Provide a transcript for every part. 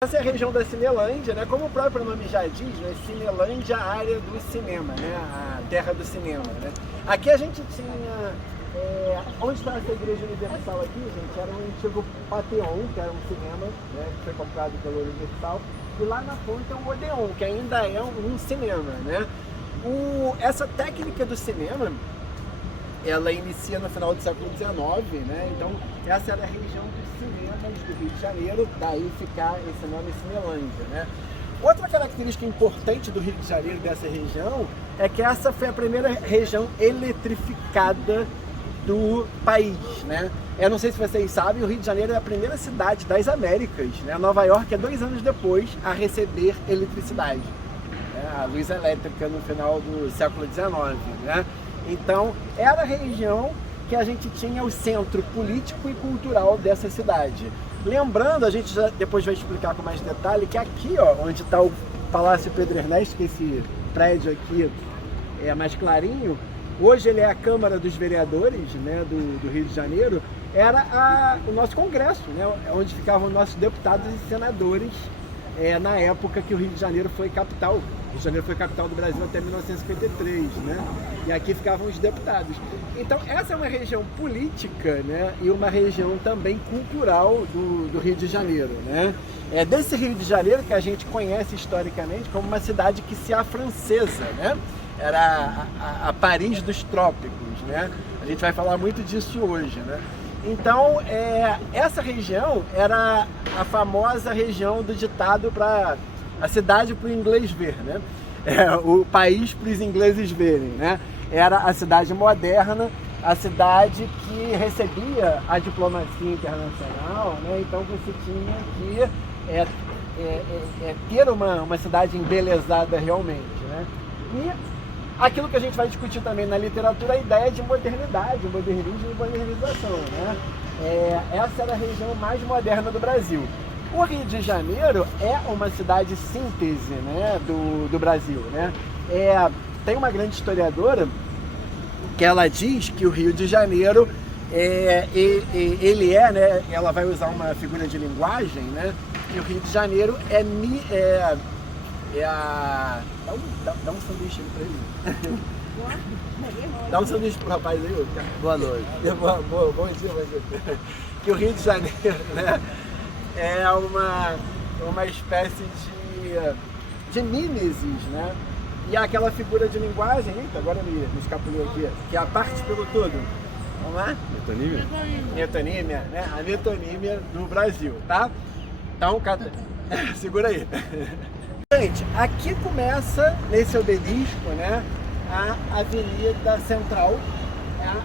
Essa é a região da Cinelândia, né? Como o próprio nome já diz, né? Cinelândia, a área do cinema, né? A terra do cinema, né? Aqui a gente tinha... onde está essa igreja universal aqui, gente, era um antigo Panteão, que era um cinema, né? Que foi comprado pela Universal. E lá na ponta é o Odeon, que ainda é um cinema, né? Essa técnica do cinema, ela inicia no final do século XIX, né? Então, essa era a região dos cinemas do Rio de Janeiro, daí ficar esse nome Cinelândia, né? Outra característica importante do Rio de Janeiro, dessa região, é que essa foi a primeira região eletrificada do país, né? Eu não sei se vocês sabem, o Rio de Janeiro é a primeira cidade das Américas, né? Nova York é 2 anos depois a receber eletricidade, né? A luz elétrica no final do século XIX, né? Então, era a região que a gente tinha o centro político e cultural dessa cidade. Lembrando, a gente já depois vai explicar com mais detalhe, que aqui, ó, onde está o Palácio Pedro Ernesto, que esse prédio aqui é mais clarinho, hoje ele é a Câmara dos Vereadores, né, do Rio de Janeiro, era o nosso Congresso, né, onde ficavam nossos deputados e senadores na época que o Rio de Janeiro foi capital. O Rio de Janeiro foi capital do Brasil até 1953, né? E aqui ficavam os deputados. Então, essa é uma região política, né? E uma região também cultural do Rio de Janeiro, né? É desse Rio de Janeiro que a gente conhece historicamente como uma cidade que se afrancesa, né? Era a Paris dos trópicos, né? A gente vai falar muito disso hoje, né? Então, essa região era a famosa região do ditado para a cidade para o inglês ver, né? O país para os ingleses verem, né? Era a cidade moderna, a cidade que recebia a diplomacia internacional, né? Então você tinha que ter uma cidade embelezada realmente, né? E aquilo que a gente vai discutir também na literatura, a ideia de modernidade, modernismo e modernização, né? Essa era a região mais moderna do Brasil. O Rio de Janeiro é uma cidade síntese, né, do Brasil, né? Tem uma grande historiadora que ela diz que o Rio de Janeiro ele né? Ela vai usar uma figura de linguagem, né? Que o Rio de Janeiro dá um sanduíche pra ele. Dá um sanduíche pro rapaz aí, cara. Boa noite. Bom dia, bom dia. Que o Rio de Janeiro, né? É uma espécie de mimesis, né? E aquela figura de linguagem, eita, agora me escapuliu aqui, que é a parte pelo todo. Vamos lá? Metonímia? Metonímia, né? A metonímia do Brasil, tá? Então, segura aí. Gente, aqui começa, nesse obelisco, né? A Avenida Central.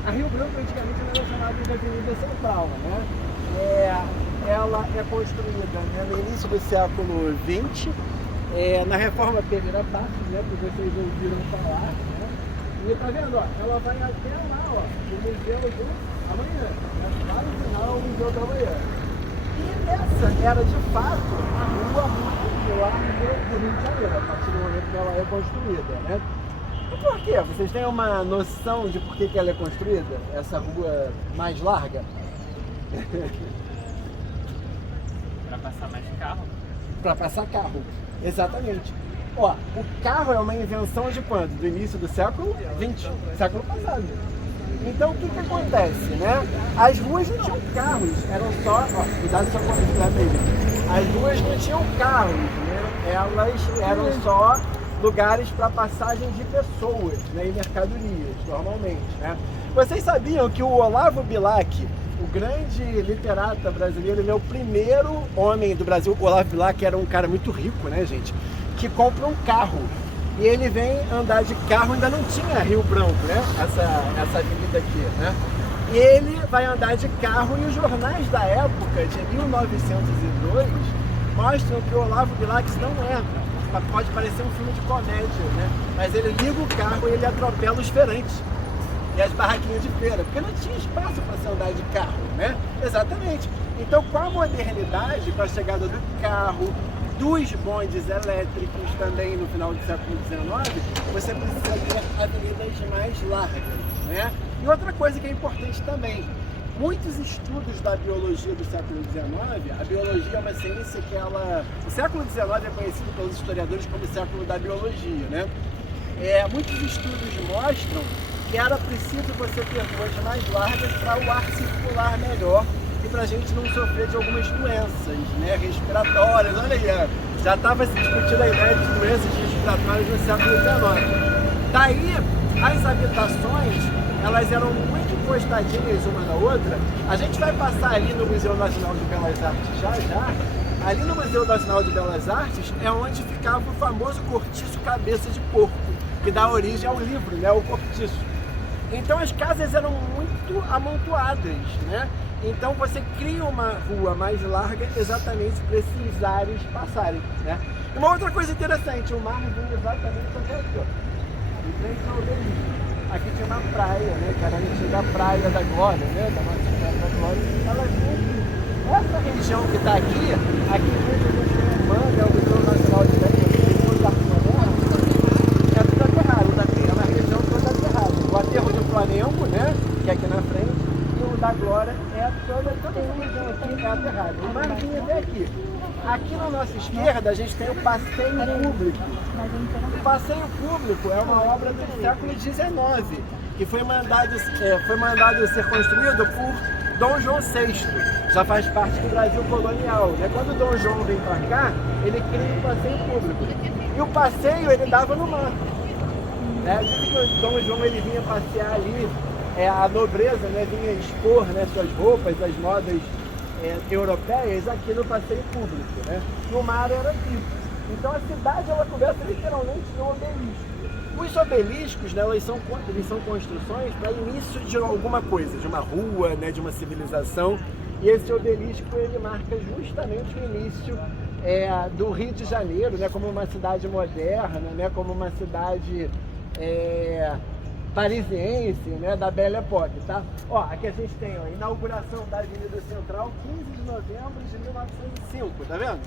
A Rio Branco antigamente era chamada de Avenida Central, né? Ela é construída, né, no início do século XX, na Reforma Pereira Passos, né, que vocês ouviram falar, né? E tá vendo, ó, ela vai até lá, ó, o Museu do Amanhã, né, lá no final, o Museu do Amanhã. E essa era, de fato, a rua mais larga do Rio de Janeiro, a partir do momento que ela é construída, né? E por quê? Vocês têm uma noção de por que ela é construída, essa rua mais larga? Para passar mais carro? Para passar carro, exatamente. Ó, o carro é uma invenção de quando? Do início do século XX, século passado. Então o que acontece, né? As ruas não tinham carros, eram só, ó, cuidado só com a mesmo. As ruas não tinham carros, né? Elas eram só lugares para passagem de pessoas, né? E mercadorias, normalmente, né? Vocês sabiam que o Olavo Bilac, o grande literata brasileiro, ele é o primeiro homem do Brasil. O Olavo Bilac era um cara muito rico, né, gente? Que compra um carro. E ele vem andar de carro, ainda não tinha Rio Branco, né? Essa avenida aqui, né? E ele vai andar de carro e os jornais da época, de 1902, mostram que o Olavo Bilac não entra. Pode parecer um filme de comédia, né? Mas ele liga o carro e ele atropela os feirantes e as barraquinhas de feira, porque não tinha espaço para se andar de carro, né? Exatamente. Então, com a modernidade, com a chegada do carro, dos bondes elétricos também no final do século XIX, você precisa ter avenidas mais largas, né? E outra coisa que é importante também, muitos estudos da biologia do século XIX, a biologia é uma ciência que o século XIX é conhecido pelos historiadores como o século da biologia, né? Muitos estudos mostram que era preciso você ter ruas mais largas para o ar circular melhor e para a gente não sofrer de algumas doenças, né, respiratórias. Olha aí, já estava se discutindo a ideia de doenças respiratórias no século XIX. Daí, as habitações, elas eram muito encostadinhas uma na outra. A gente vai passar ali no Museu Nacional de Belas Artes já. Ali no Museu Nacional de Belas Artes é onde ficava o famoso cortiço cabeça de porco, que dá origem ao livro, né, o cortiço. Então as casas eram muito amontoadas, né? Então você cria uma rua mais larga exatamente para esses ares passarem, né? Uma outra coisa interessante, o mar vinha exatamente até aqui, ó. Em frente ao Obelisco. Aqui tinha uma praia, né? Que era a antiga Praia da Glória, né? Da nossa Praia da Glória. Ela vinha aqui. Essa região que está aqui onde a gente tem o MAN, é o Museu Nacional de Arte Moderna, é tudo aterrado daqui, é uma região toda aterrada. O aterro do Flamengo, né? Que é aqui na frente, e o da Glória é toda essa região aqui é aterrada. O mar vinha até aqui. Aqui na nossa esquerda a gente tem o Passeio Público. O Passeio Público é uma obra do século XIX, que foi mandado ser construído por Dom João VI, já faz parte do Brasil colonial, né? Quando Dom João vem para cá, ele cria o passeio público. E o passeio ele dava no mar. Né? Dizem que o Dom João ele vinha passear ali, a nobreza, né, vinha expor, né, suas roupas, as modas europeias aqui no passeio público. Né? No mar era aqui. Então a cidade ela começa literalmente no obelisco. Os obeliscos, né, eles são construções para início de alguma coisa, de uma rua, né, de uma civilização. E esse obelisco ele marca justamente o início do Rio de Janeiro, né, como uma cidade moderna, né, como uma cidade parisiense, né, da Belle Époque, tá? Ó, aqui a gente tem a inauguração da Avenida Central, 15 de novembro de 1905, tá vendo?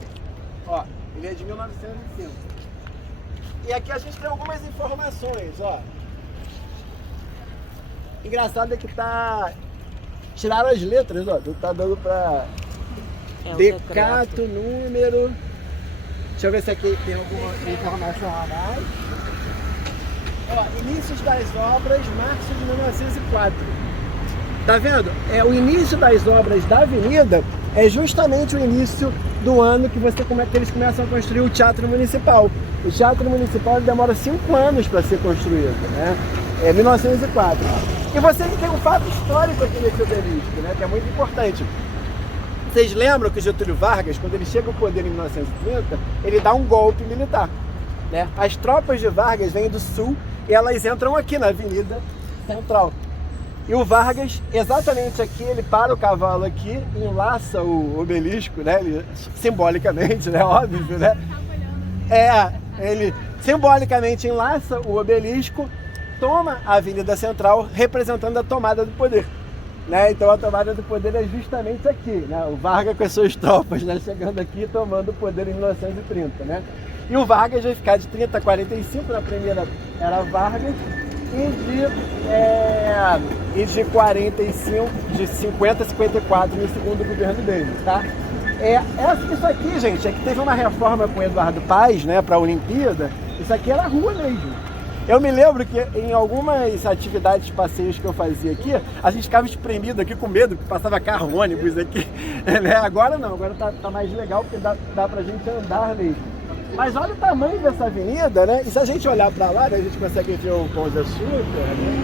Ó, ele é de 1905. E aqui a gente tem algumas informações, ó. Engraçado é que tiraram as letras, ó. Tá dando pra decato, número. Deixa eu ver se aqui tem alguma informação a mais. Ó, inícios das obras, março de 1904. Tá vendo? O início das obras da avenida é justamente o início do ano que eles começam a construir o Teatro Municipal. O Teatro Municipal demora 5 anos para ser construído, né? É 1904. E vocês têm um fato histórico aqui nesse obelisco, né? Que é muito importante. Vocês lembram que Getúlio Vargas, quando ele chega ao poder em 1930, ele dá um golpe militar, né? As tropas de Vargas vêm do sul e elas entram aqui na Avenida Central. E o Vargas, exatamente aqui, ele para o cavalo aqui, enlaça o obelisco, né? Ele, simbolicamente, né? Óbvio, né? Ele simbolicamente enlaça o obelisco, toma a Avenida Central, representando a tomada do poder. Né? Então a tomada do poder é justamente aqui, né? O Vargas com as suas tropas, né? Chegando aqui e tomando o poder em 1930. Né? E o Vargas vai ficar de 30 a 45, na primeira era Vargas, e de 45, de 50 a 54 no segundo governo dele, tá? Isso aqui, gente, é que teve uma reforma com o Eduardo Paes, né, para a Olimpíada. Isso aqui era rua mesmo. Eu me lembro que em algumas atividades, passeios que eu fazia aqui, a gente ficava espremido aqui com medo, porque passava carro, ônibus aqui, né? Agora não, agora tá mais legal, porque dá pra gente andar mesmo. Mas olha o tamanho dessa avenida, né? E se a gente olhar para lá, né, a gente consegue ver o Pão de Açúcar, né?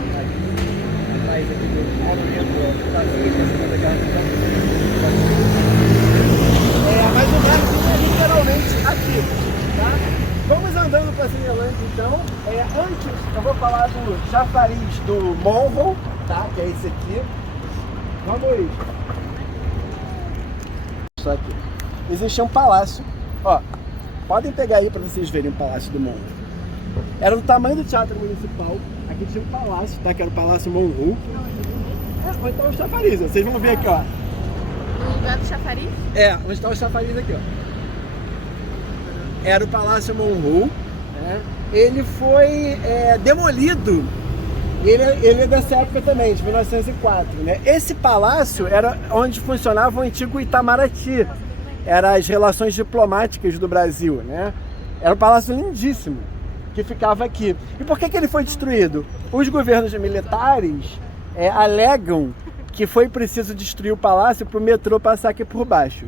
Mas aqui do mas o mar é literalmente aqui, tá? Vamos andando para Cinelândia então. Antes eu vou falar do chafariz do Monroe, tá? Que é esse aqui. Vamos. Isso aqui. Existia um palácio, ó. Podem pegar aí para vocês verem o Palácio do Monroe. Era do tamanho do Teatro Municipal. Aqui tinha um palácio, tá? Que era o Palácio Monroe. Ou então o chafariz. Vocês vão ver aqui, ó. No lugar do chafariz? Onde está o chafariz aqui, ó. Era o Palácio Monroe. Né? Ele foi demolido Ele é dessa época também, de 1904, né? Esse palácio era onde funcionava o antigo Itamaraty, eram as relações diplomáticas do Brasil, né? Era um palácio lindíssimo, que ficava aqui. E por que ele foi destruído? Os governos militares alegam que foi preciso destruir o palácio para o metrô passar aqui por baixo.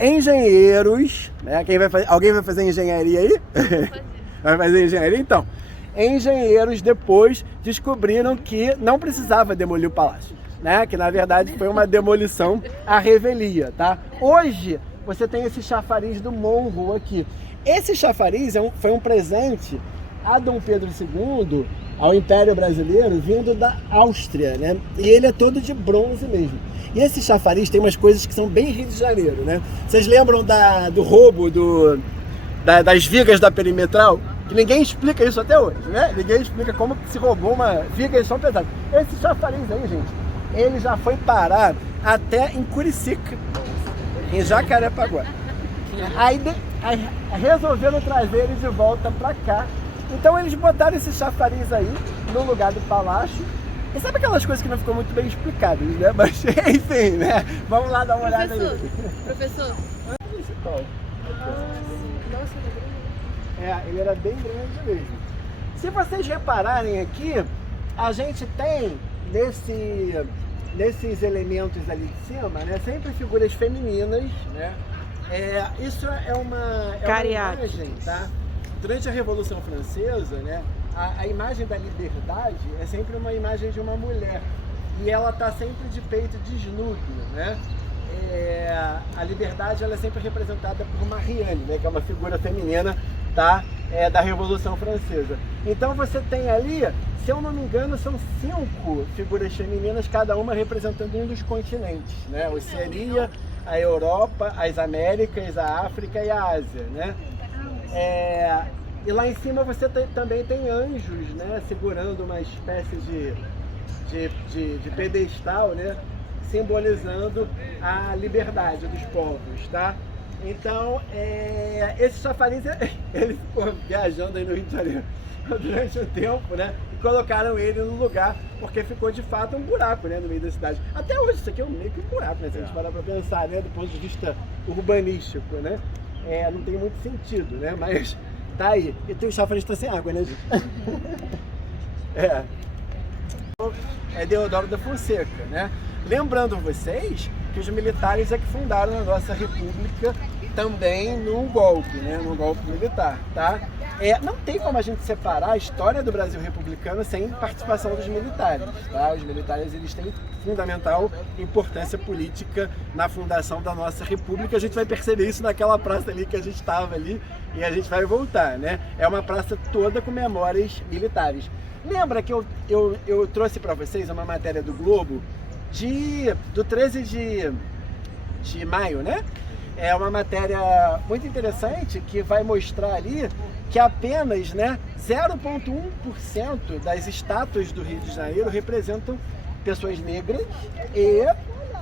Engenheiros, né? Alguém vai fazer engenharia aí? Vai fazer engenharia? Então, engenheiros depois descobriram que não precisava demolir o palácio, né? Que na verdade foi uma demolição à revelia, tá? Hoje você tem esse chafariz do Monroe aqui. Esse chafariz foi um presente a Dom Pedro II, ao Império Brasileiro, vindo da Áustria, né? E ele é todo de bronze mesmo. E esse chafariz tem umas coisas que são bem Rio de Janeiro, né? Vocês lembram do roubo das vigas da perimetral? Que ninguém explica isso até hoje, né? Ninguém explica como que se roubou uma viga, são pesadas. Esse chafariz aí, gente, ele já foi parar até em Curicica, em Jacarepaguá. Aí resolveram trazer ele de volta pra cá. Então eles botaram esse chafariz aí no lugar do palácio. E sabe aquelas coisas que não ficou muito bem explicadas, né? Mas enfim, né? Vamos lá dar uma olhada aí. Professor. Ele era bem grande mesmo. Se vocês repararem aqui, a gente tem nesses elementos ali de cima, né? Sempre figuras femininas, né? Isso é uma imagem, tá? Durante a Revolução Francesa, né? A imagem da liberdade é sempre uma imagem de uma mulher. E ela está sempre de peito desnudo, né? A liberdade ela é sempre representada por Marianne, né? Que é uma figura feminina, tá? Da Revolução Francesa. Então você tem ali, se eu não me engano, são 5 figuras femininas, cada uma representando um dos continentes, né? Oceania, a Europa, as Américas, a África e a Ásia, né? E lá em cima você também tem anjos, né? Segurando uma espécie de pedestal, né? Simbolizando a liberdade dos povos, tá? Então, esse chafariz, ele ficou viajando aí no Rio de Janeiro durante um tempo, né? E colocaram ele no lugar, porque ficou de fato um buraco, né? No meio da cidade. Até hoje, isso aqui é meio que um buraco, né? Se a gente parar pra pensar, né? Do ponto de vista urbanístico, né? Não tem muito sentido, né? Mas tá aí. E tem o chafariz tá sem água, né, gente? É Deodoro da Fonseca, né? Lembrando vocês que os militares é que fundaram a nossa república também num golpe, né? Num golpe militar, tá? Não tem como a gente separar a história do Brasil republicano sem participação dos militares, tá? Os militares, eles têm fundamental importância política na fundação da nossa república. A gente vai perceber isso naquela praça ali que a gente estava ali e a gente vai voltar, né? É uma praça toda com memórias militares. Lembra que eu trouxe para vocês uma matéria do Globo do 13 de maio, né? É uma matéria muito interessante que vai mostrar ali que apenas, né, 0,1% das estátuas do Rio de Janeiro representam pessoas negras e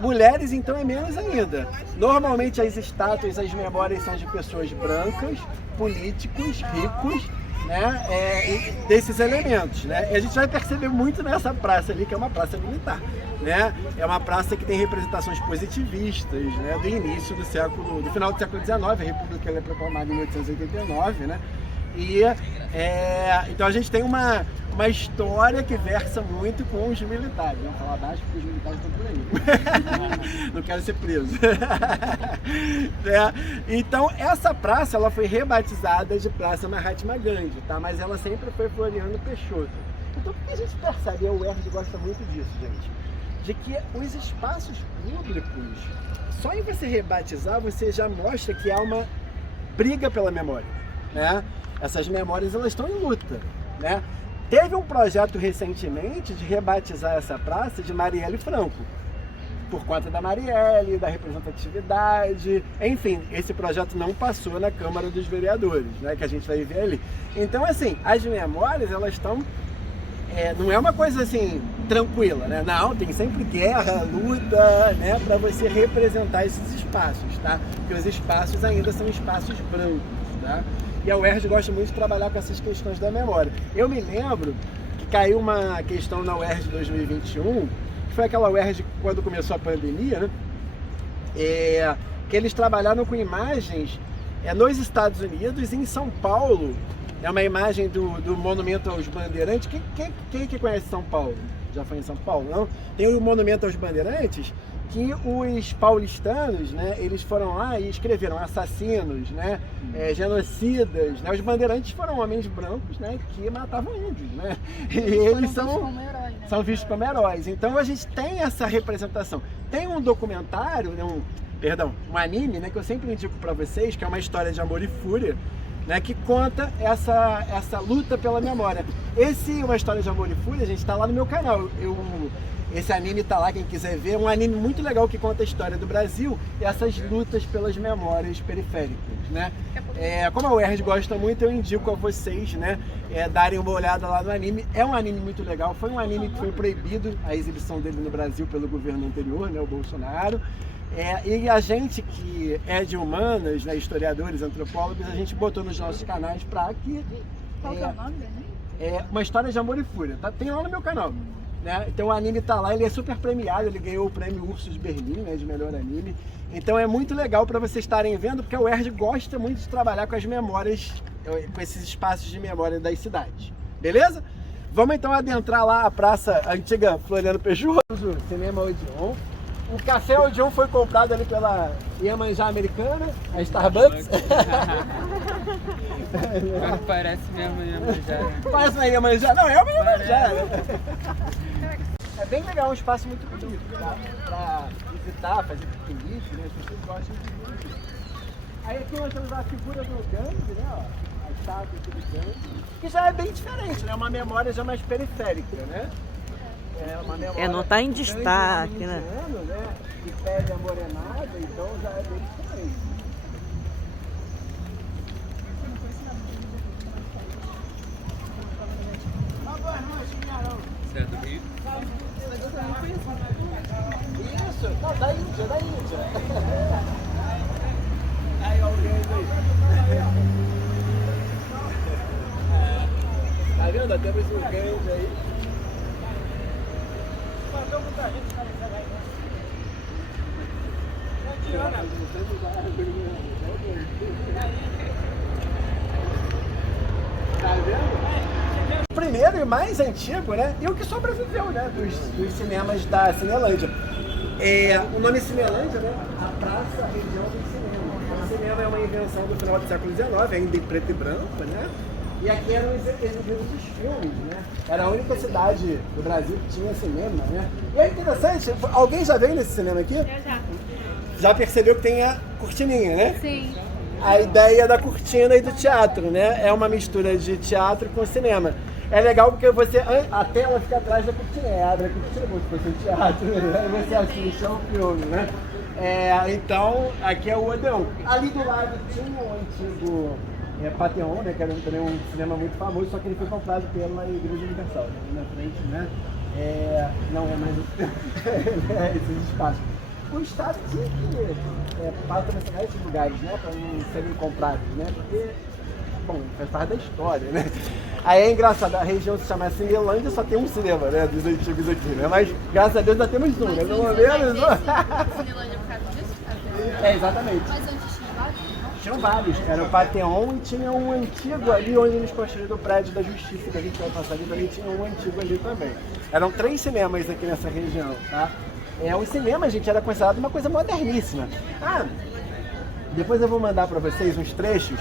mulheres, então é menos ainda. Normalmente as estátuas, as memórias são de pessoas brancas, políticos, ricos, né, desses elementos, né? E a gente vai perceber muito nessa praça ali, que é uma praça militar, né? É uma praça que tem representações positivistas, né? Do início do final do século XIX, a República ela é proclamada em 1889, né? E então a gente tem uma história que versa muito com os militares. Vamos falar baixo porque os militares estão por aí. Não quero ser preso. Então essa praça ela foi rebatizada de Praça Mahatma Gandhi, tá? Mas ela sempre foi Floriano Peixoto. Então o que a gente percebe, e o UERJ gosta muito disso, gente, de que os espaços públicos, só em você rebatizar, você já mostra que há uma briga pela memória, né? Essas memórias elas estão em luta, né? Teve um projeto recentemente de rebatizar essa praça de Marielle Franco, por conta da Marielle, da representatividade, enfim, esse projeto não passou na Câmara dos Vereadores, né? Que a gente vai ver ali. Então, assim, as memórias elas estão não é uma coisa assim tranquila, né? Não, tem sempre guerra, luta, né? Para você representar esses espaços, tá? Porque os espaços ainda são espaços brancos, tá? E a UERJ gosta muito de trabalhar com essas questões da memória. Eu me lembro que caiu uma questão na UERJ 2021, que foi aquela UERJ quando começou a pandemia, né? Que eles trabalharam com imagens nos Estados Unidos e em São Paulo. É uma imagem do Monumento aos Bandeirantes. Quem que conhece São Paulo? Já foi em São Paulo, não? Tem o Monumento aos Bandeirantes, que os paulistanos, né, eles foram lá e escreveram assassinos, né, genocidas, né? Os bandeirantes foram homens brancos, né, que matavam índios, né? E eles são vistos como heróis. Então a gente tem essa representação. Tem um documentário, né, um anime, né, que eu sempre indico para vocês, que é uma história de amor e fúria, né, que conta essa luta pela memória. Uma história de amor e fúria, a gente está lá no meu canal. Esse anime tá lá, quem quiser ver. É um anime muito legal que conta a história do Brasil e essas lutas pelas memórias periféricas, né? Como a UERJ gosta muito, eu indico a vocês, né, darem uma olhada lá no anime. É um anime muito legal. Foi um anime que foi proibido a exibição dele no Brasil pelo governo anterior, né, o Bolsonaro. E a gente que é de humanas, né, historiadores, antropólogos, a gente botou nos nossos canais para que... Qual que é o nome dele? Uma história de amor e fúria. Tem lá no meu canal. Né? Então o anime tá lá, ele é super premiado, ele ganhou o prêmio Ursos de Berlim, né, de melhor anime. Então é muito legal para vocês estarem vendo, porque a UERJ gosta muito de trabalhar com as memórias, com esses espaços de memória das cidades. Beleza? Vamos então adentrar lá a praça antiga Floriano Peixoto, Cinema Odeon. O café Odeon foi comprado ali pela Iemanjá americana, a Starbucks. Parece mesmo Iemanjá. Parece uma Iemanjá? Não, é uma Iemanjá. É bem legal, um espaço muito bonito, tá? Pra visitar, fazer piquenique, né? As pessoas gostam de ver isso. Aí aqui nós temos a figura do Gandhi, né? Ó, a estátua aqui do Gandhi, que já é bem diferente, né? Uma memória já mais periférica, né? Uma memória não está em destaque, né? De pele amorenada, então já é bem diferente. Boa noite, Minharão. Você é do Rio? Isso, não, da Índia. Aí, alguém aí. Tá vendo? Temos um grande aí. Então, muita gente tá aí. Tá vendo? Primeiro e mais antigo, né? E o que sobreviveu, né? Dos cinemas da Cinelândia. O nome Cinelândia, né? A praça, a região do cinema. O cinema é uma invenção do final do século XIX, ainda em preto e branco, né? E aqui eram exibidos os filmes, né? Era a única cidade do Brasil que tinha cinema, né? E é interessante, alguém já veio nesse cinema aqui? Eu já. Já percebeu que tem a cortininha, né? Sim. A ideia da cortina e do teatro, né? É uma mistura de teatro com cinema. É legal porque a tela fica atrás da cortina, abre a cortina como se fosse um teatro, né? Aí você assiste ao filme, né? Então, aqui é o Odeon. Ali do lado tinha o antigo Panteão, né? Que era também um cinema muito famoso, só que ele foi comprado pela Igreja Universal. Aqui na frente, né? Não é mais esses espaços. O Estado tinha que patrocinar esses lugares, né? Para não serem comprados, né? Porque, bom, faz parte da história, né? Aí é engraçado, a região se chama Cinelândia, só tem um cinema, né? Dos antigos aqui, né? Mas graças a Deus já temos um, né? Pelo menos. Cinelândia por causa disso? Exatamente. Mas antes tinha vários? Tinham vários. Era o Panteão e tinha um antigo ali onde eles construíram o prédio da Justiça, que a gente vai passar ali, também tinha um antigo ali também. Eram 3 cinemas aqui nessa região, tá? O cinema, gente, era considerado uma coisa moderníssima. Depois eu vou mandar para vocês uns trechos.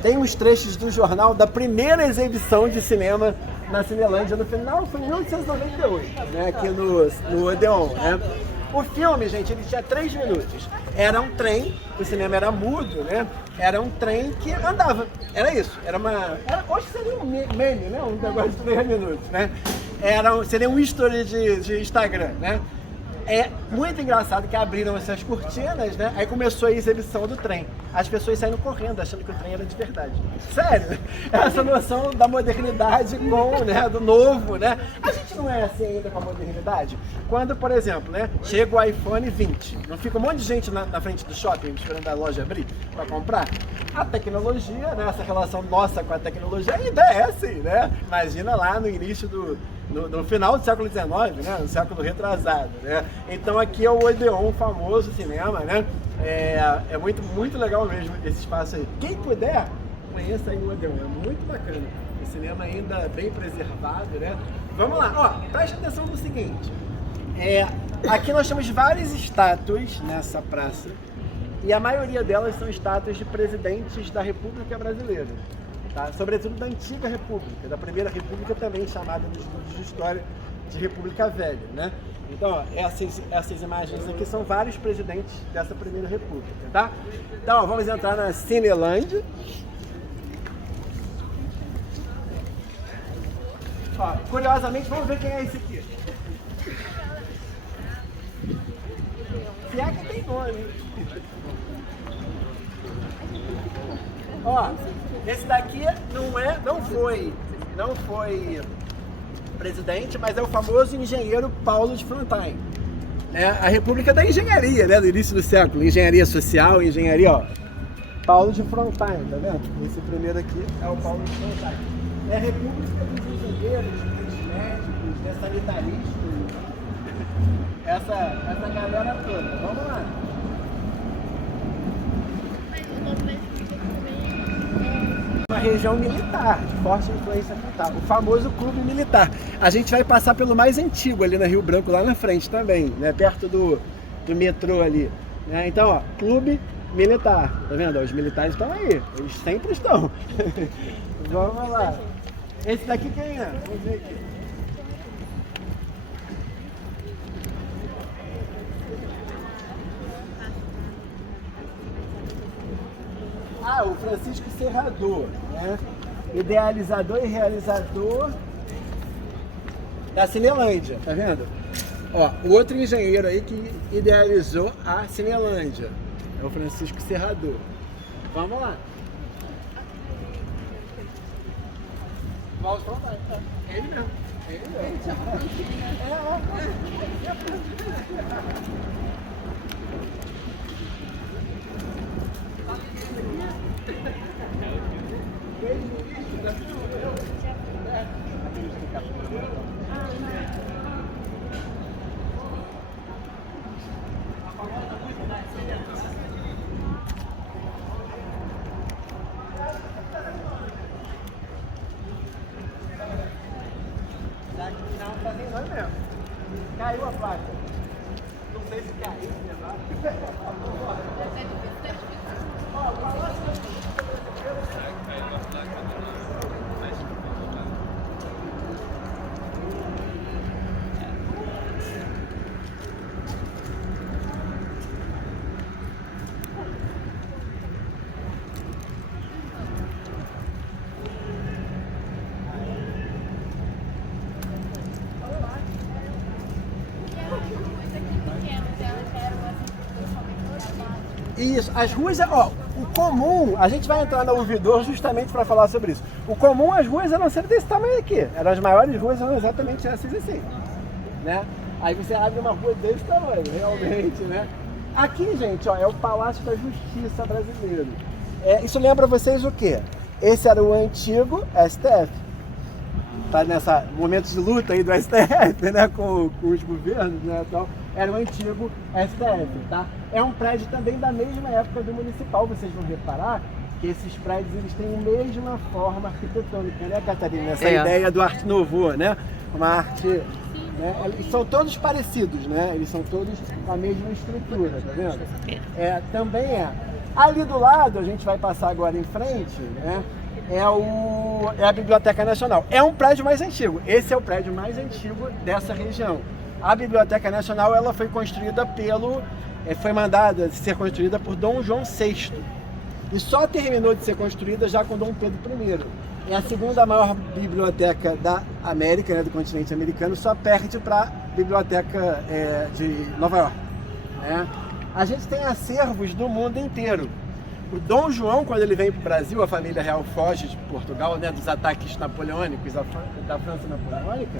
Tem uns trechos do jornal da primeira exibição de cinema na Cinelândia no final, foi em 1998, né, aqui no Odeon, né. O filme, gente, ele tinha 3 minutos. Era um trem, o cinema era mudo, né? Era um trem que andava. Era isso. Hoje seria um meme, né? Um negócio de 3 minutos, né? Seria um history de Instagram, né? É muito engraçado que abriram essas cortinas, né? Aí começou a exibição do trem. As pessoas saíram correndo, achando que o trem era de verdade. Sério, essa noção da modernidade com, né, do novo, né? A gente não é assim ainda com a modernidade. Quando, por exemplo, né, chega o iPhone 20, não fica um monte de gente na frente do shopping esperando a loja abrir para comprar? A tecnologia, né, essa relação nossa com a tecnologia ainda é assim, né? Imagina lá no início no final do século XIX, né? No século retrasado, né? Então aqui é o Odeon, famoso cinema, né? É muito, muito legal mesmo esse espaço aí. Quem puder, conheça aí o Odeon, é muito bacana. O cinema ainda bem preservado, né? Vamos lá, ó, preste atenção no seguinte. Aqui nós temos várias estátuas nessa praça e a maioria delas são estátuas de presidentes da República Brasileira. Tá? Sobretudo da antiga República, da Primeira República, também chamada nos estudos de história de República Velha, né? Então, ó, essas imagens aqui são vários presidentes dessa Primeira República, tá? Então, ó, vamos entrar na Cinelândia. Ó, curiosamente, vamos ver quem é esse aqui. Se é que tem nome. Ó, esse daqui não foi presidente, mas é o famoso engenheiro Paulo de Frontin. Né? A República da Engenharia, né, do início do século. Engenharia social, engenharia, ó. Paulo de Frontin, tá vendo? Esse primeiro aqui é o Paulo de Frontin. É a República dos engenheiros, dos médicos, dos sanitaristas. Essa galera toda. Vamos lá. Uma região militar, de forte influência militar, o famoso clube militar. A gente vai passar pelo mais antigo ali na Rio Branco, lá na frente também, né? Perto do metrô ali. Né? Então, ó, clube militar, tá vendo? Os militares estão aí, eles sempre estão. Vamos lá. Esse daqui quem é? Vamos ver aqui. O Francisco Serrador, né? Idealizador e realizador da Cinelândia, tá vendo? Ó, o outro engenheiro aí que idealizou a Cinelândia é o Francisco Serrador. Vamos lá. Vamos voltar. Ele mesmo. Ele mesmo. Não, tá sem nome mesmo. Caiu a placa. Não sei se caiu, né? Isso, as ruas, ó, o comum, a gente vai entrar no ouvidor justamente para falar sobre isso. O comum, as ruas eram sempre desse tamanho aqui. Eram as maiores ruas, eram exatamente essas assim, né? Aí você abre uma rua desse tamanho, realmente, né? Aqui, gente, ó, é o Palácio da Justiça brasileiro. Isso lembra vocês o quê? Esse era o antigo STF. Tá nessa momento de luta aí do STF, né, com os governos, né, então, era o antigo STF, tá? É um prédio também da mesma época do municipal, vocês vão reparar que esses prédios, eles têm a mesma forma arquitetônica, né, Catarina? Essa ideia do Arte Nouveau, né? Uma arte, né? Eles são todos parecidos, né? Eles são todos com a mesma estrutura, tá vendo? Também é. Ali do lado, a gente vai passar agora em frente, né? É a Biblioteca Nacional. É um prédio mais antigo. Esse é o prédio mais antigo dessa região. A Biblioteca Nacional, ela foi construída foi mandada ser construída por Dom João VI. E só terminou de ser construída já com Dom Pedro I. É a segunda maior biblioteca da América, né, do continente americano, só perde para biblioteca de Nova York. Né? A gente tem acervos do mundo inteiro. O Dom João, quando ele vem para o Brasil, a família real foge de Portugal, né, dos ataques napoleônicos, da França napoleônica,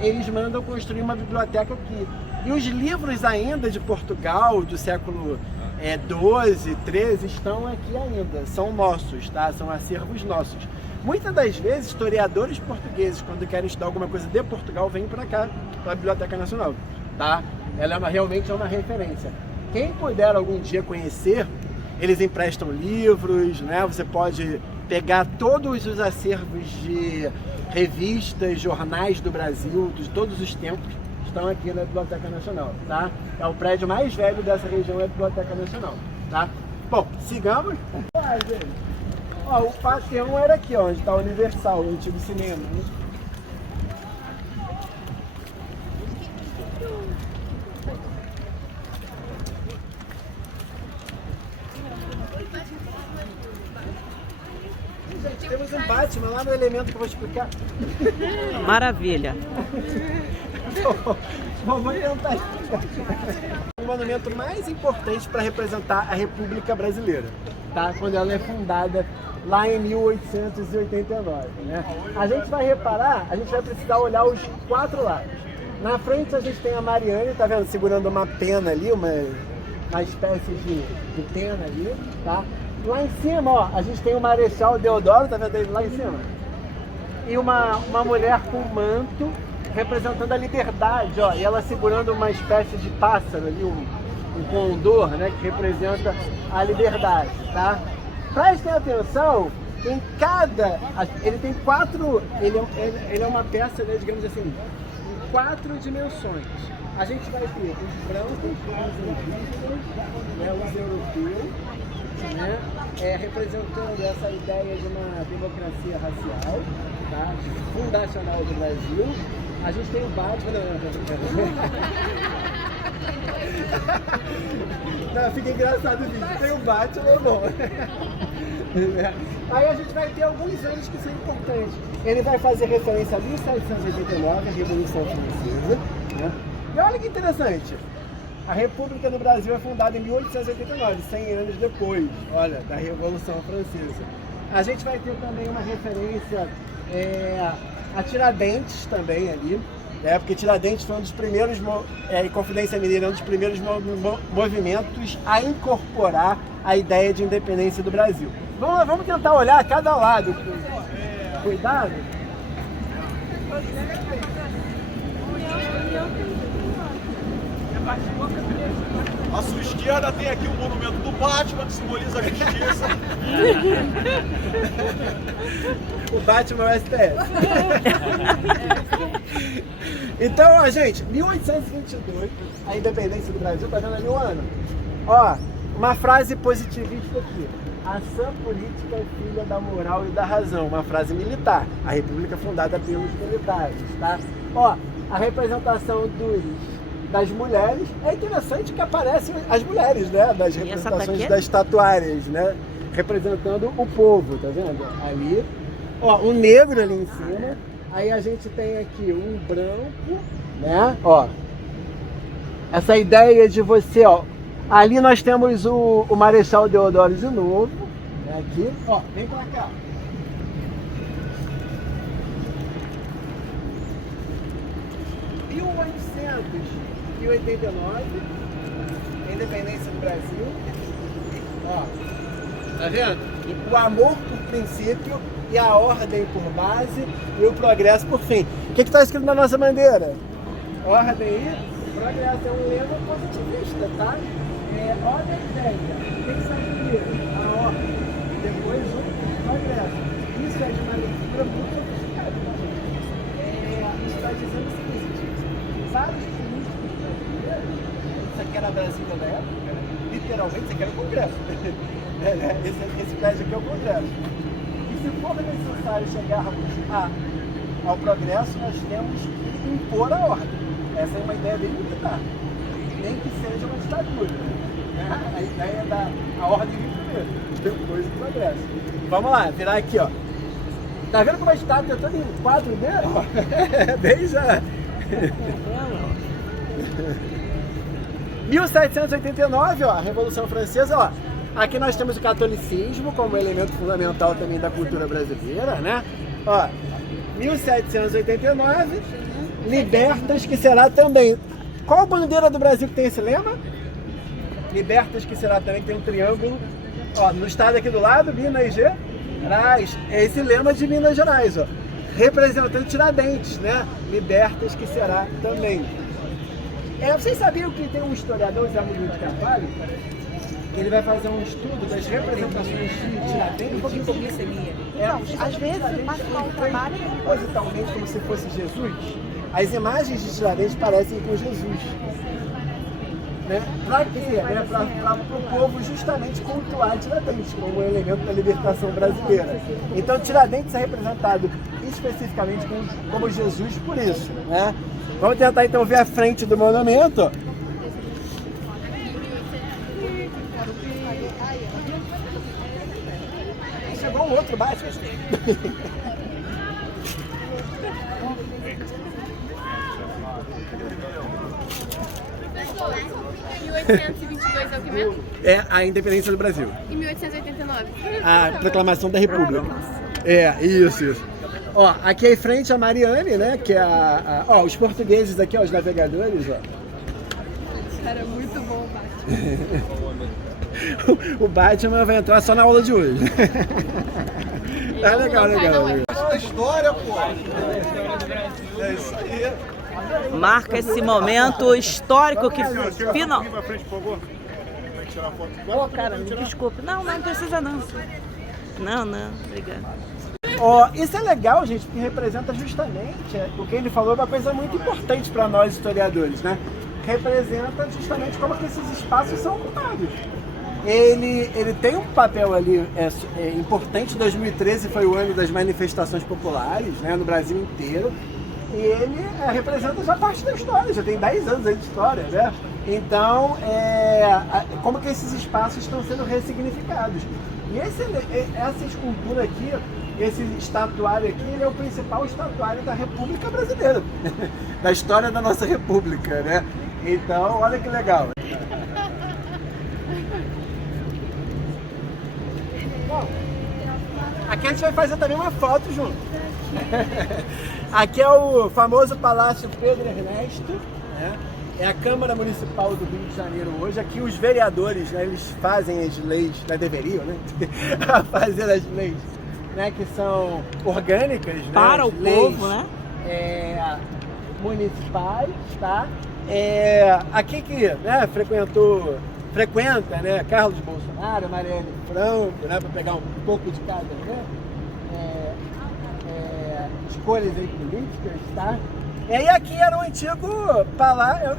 eles mandam construir uma biblioteca aqui. E os livros ainda de Portugal, do século 12, 13, estão aqui ainda, são nossos, tá? São acervos nossos. Muitas das vezes, historiadores portugueses, quando querem estudar alguma coisa de Portugal, vêm para cá, para a Biblioteca Nacional, tá? Ela realmente é uma referência. Quem puder algum dia conhecer, eles emprestam livros, né? Você pode pegar todos os acervos de revistas, jornais do Brasil, de todos os tempos, estão aqui na Biblioteca Nacional, tá? É o prédio mais velho dessa região, é a Biblioteca Nacional, tá? Bom, sigamos. Ó, o Pateão era aqui, ó, onde está o Universal, o antigo cinema. Né? Gente, temos um Batman lá no elemento que eu vou explicar. Maravilha. Vamos tentar explicar. O monumento mais importante para representar a República Brasileira, tá? Quando ela é fundada lá em 1889, né? A gente vai reparar, a gente vai precisar olhar os 4 lados. Na frente a gente tem a Mariane, tá vendo? Segurando uma pena ali, uma espécie de pena ali, tá? Lá em cima, ó, a gente tem o Marechal Deodoro, tá vendo ele lá em cima? E uma mulher com manto representando a liberdade, ó, e ela segurando uma espécie de pássaro ali, um condor, né, que representa a liberdade, tá? Prestem atenção, em cada, ele tem 4, ele é uma peça, né, digamos assim, em 4 dimensões. A gente vai ter os brancos, os indígenas, né, os europeus, né, representando essa ideia de uma democracia racial, tá, fundacional do Brasil. A gente tem o Batman. Não, fica engraçado o vídeo. Tem o Batman ou não? Aí a gente vai ter alguns anos que são importantes. Ele vai fazer referência a 1789, a Revolução Francesa. Né? E olha que interessante. A República do Brasil é fundada em 1889, 100 anos depois, olha, da Revolução Francesa. A gente vai ter também uma referência a Tiradentes também ali, porque Tiradentes foi um dos primeiros, e Confidência Mineira é um dos primeiros movimentos a incorporar a ideia de independência do Brasil. Vamos tentar olhar a cada lado. Cuidado. À sua esquerda tem aqui o monumento do Batman, que simboliza a justiça. O Batman é o STF. Então, ó, gente, 1822, a independência do Brasil, tá vendo ali o ano? Ó, uma frase positivista aqui. A sã política é filha da moral e da razão. Uma frase militar. A república fundada pelos militares, tá? Ó, a representação das mulheres, é interessante que aparecem as mulheres, né? Das representações das estatuárias, né? Representando o povo, tá vendo? Ali, ó, um negro ali em cima. Aí a gente tem aqui um branco, né? Ó, essa ideia de você, ó. Ali nós temos o Marechal Deodoro de novo, né? Aqui, ó, vem pra cá. Em 1889, independência do Brasil. Ó, tá vendo? O amor por princípio e a ordem por base e o progresso por fim. O que está escrito na nossa bandeira? Ordem e progresso. É um lema positivista, tá? Ordem e ideia. O que sai primeiro? A ordem. Depois o progresso. Isso é de uma leitura muito sofisticada. Isso está dizendo o seguinte: vários políticos brasileiros, isso aqui era Brasília da época, literalmente isso aqui era o Congresso. Esse prédio aqui é o Congresso. E se for necessário chegarmos ao progresso, nós temos que impor a ordem. Essa é uma ideia bem militar. Nem que seja uma ditadura. A ideia da ordem vem primeiro, depois o progresso. Vamos lá, virar aqui, ó. Tá vendo como a estátua é toda em quadro dele? Bem já. 1789, ó, a Revolução Francesa, ó. Aqui nós temos o catolicismo como elemento fundamental também da cultura brasileira, né? Ó, 1789, libertas que será também. Qual a bandeira do Brasil que tem esse lema? Libertas que será também, tem um triângulo. Ó, no estado aqui do lado, Minas Gerais. É esse lema de Minas Gerais, ó. Representando Tiradentes, né? Libertas que será também. Vocês sabiam que tem um historiador, Zé Murilo de Carvalho, que ele vai fazer um estudo das representações de Tiradentes? Um pouquinho de glicemia. Às vezes foi propositalmente como se fosse Jesus. As imagens de Tiradentes parecem com Jesus. Né? Para quê? Né? Para o povo justamente cultuar Tiradentes como um elemento da libertação brasileira. Então Tiradentes é representado especificamente como Jesus por isso. Né? Vamos tentar então ver a frente do monumento. Chegou um outro baixo. Professor, 1822 é o que mesmo? É a independência do Brasil. E 1889? A proclamação da República. Isso. Ó, aqui em frente a Mariane, né? Que é ó, os portugueses aqui, ó, os navegadores, ó. Cara, muito bom o Batman. O Batman vai entrar só na aula de hoje. Tá legal. Da história, pô. É isso aí. Marca esse momento histórico que final. Ô, cara, me desculpe. Não precisa não. Não, obrigada. Isso é legal, gente, porque representa justamente o que ele falou, uma coisa muito importante para nós historiadores, né? Representa justamente como que esses espaços são ocupados. Ele tem um papel ali importante. 2013 foi o ano das manifestações populares, né, no Brasil inteiro. E ele representa já parte da história, já tem 10 anos aí de história, né? Então, como que esses espaços estão sendo ressignificados. E essa escultura aqui, esse estatuário aqui, ele é o principal estatuário da República Brasileira, da história da nossa República, né? Então, olha que legal. Bom, aqui a gente vai fazer também uma foto junto. Aqui é o famoso Palácio Pedro Ernesto, né? É a Câmara Municipal do Rio de Janeiro hoje. Aqui os vereadores, né, eles fazem as leis, né, deveriam, né? Fazer as leis, né, que são orgânicas, né? Para o povo, né? Municipais, tá? Aqui que, né, frequenta, né, Carlos Bolsonaro, Marielle Franco, né, para pegar um pouco de cada, né? Escolhas aí políticas, tá? E aqui era o antigo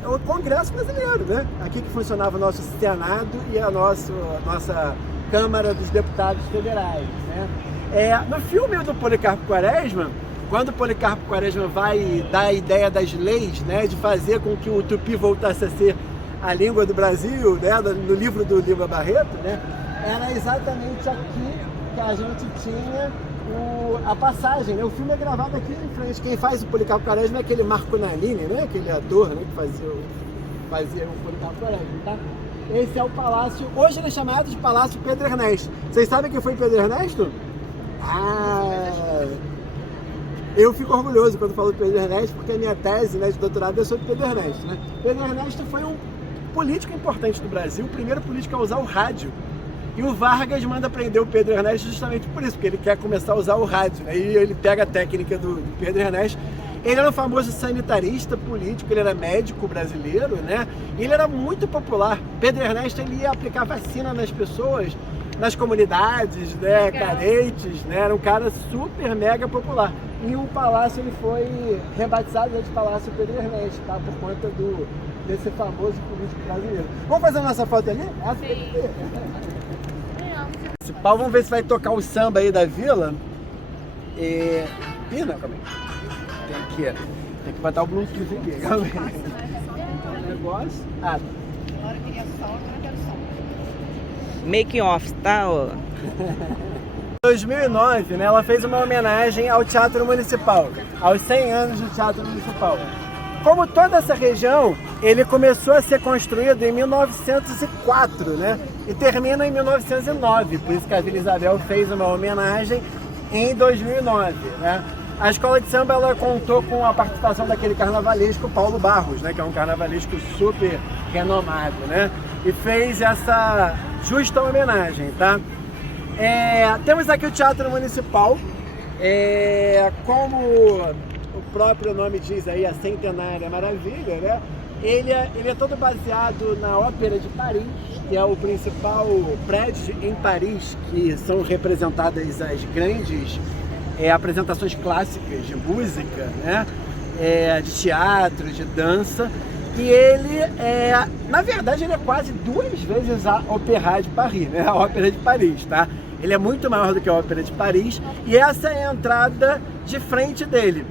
o Congresso Brasileiro, né? Aqui que funcionava o nosso Senado e a nossa Câmara dos Deputados Federais, né? No filme do Policarpo Quaresma, quando o Policarpo Quaresma vai dar a ideia das leis, né, de fazer com que o tupi voltasse a ser a língua do Brasil, né, no livro do Lima Barreto, né, era exatamente aqui que a gente tinha a passagem, né? O filme é gravado aqui em frente. Quem faz o Policarpo Quaresma é aquele Marco Nanini, né? Aquele ator, né, que fazia o Policarpo Quaresma, tá? Esse é o palácio, hoje ele é chamado de Palácio Pedro Ernesto. Vocês sabem quem foi Pedro Ernesto? Eu fico orgulhoso quando falo Pedro Ernesto, porque a minha tese, né, de doutorado é sobre Pedro Ernesto, né? Pedro Ernesto foi um político importante do Brasil, o primeiro político a usar o rádio. E o Vargas manda prender o Pedro Ernesto justamente por isso, porque ele quer começar a usar o rádio, né? E ele pega a técnica do Pedro Ernesto. Ele era um famoso sanitarista político, ele era médico brasileiro, né? E ele era muito popular. Pedro Ernesto, ele ia aplicar vacina nas pessoas, nas comunidades, né, carentes, né? Era um cara super mega popular. E o palácio, ele foi rebatizado de Palácio Pedro Ernesto, tá? Por conta desse famoso político brasileiro. Vamos fazer a nossa foto ali? Vamos ver se vai tocar o samba aí da vila. Não, calma aí. Tem que botar o Bluetooth aqui. Calma aí. Negócio. Agora eu queria sol, agora eu quero sol. Making off, tá? Em 2009, né, ela fez uma homenagem ao Teatro Municipal, aos 100 anos do Teatro Municipal. Como toda essa região, ele começou a ser construído em 1904, né? E termina em 1909, por isso que a Vila Isabel fez uma homenagem em 2009, né? A escola de samba ela contou com a participação daquele carnavalesco Paulo Barros, né? Que é um carnavalesco super renomado, né? E fez essa justa homenagem, tá? Temos aqui o Teatro Municipal, como o próprio nome diz aí, a Centenária Maravilha, né? Ele é todo baseado na Ópera de Paris, que é o principal prédio em Paris, que são representadas as grandes apresentações clássicas de música, né? De teatro, de dança. E ele na verdade, ele é quase 2 vezes a Opéra de Paris, né? A Ópera de Paris, tá? Ele é muito maior do que a Ópera de Paris e essa é a entrada de frente dele.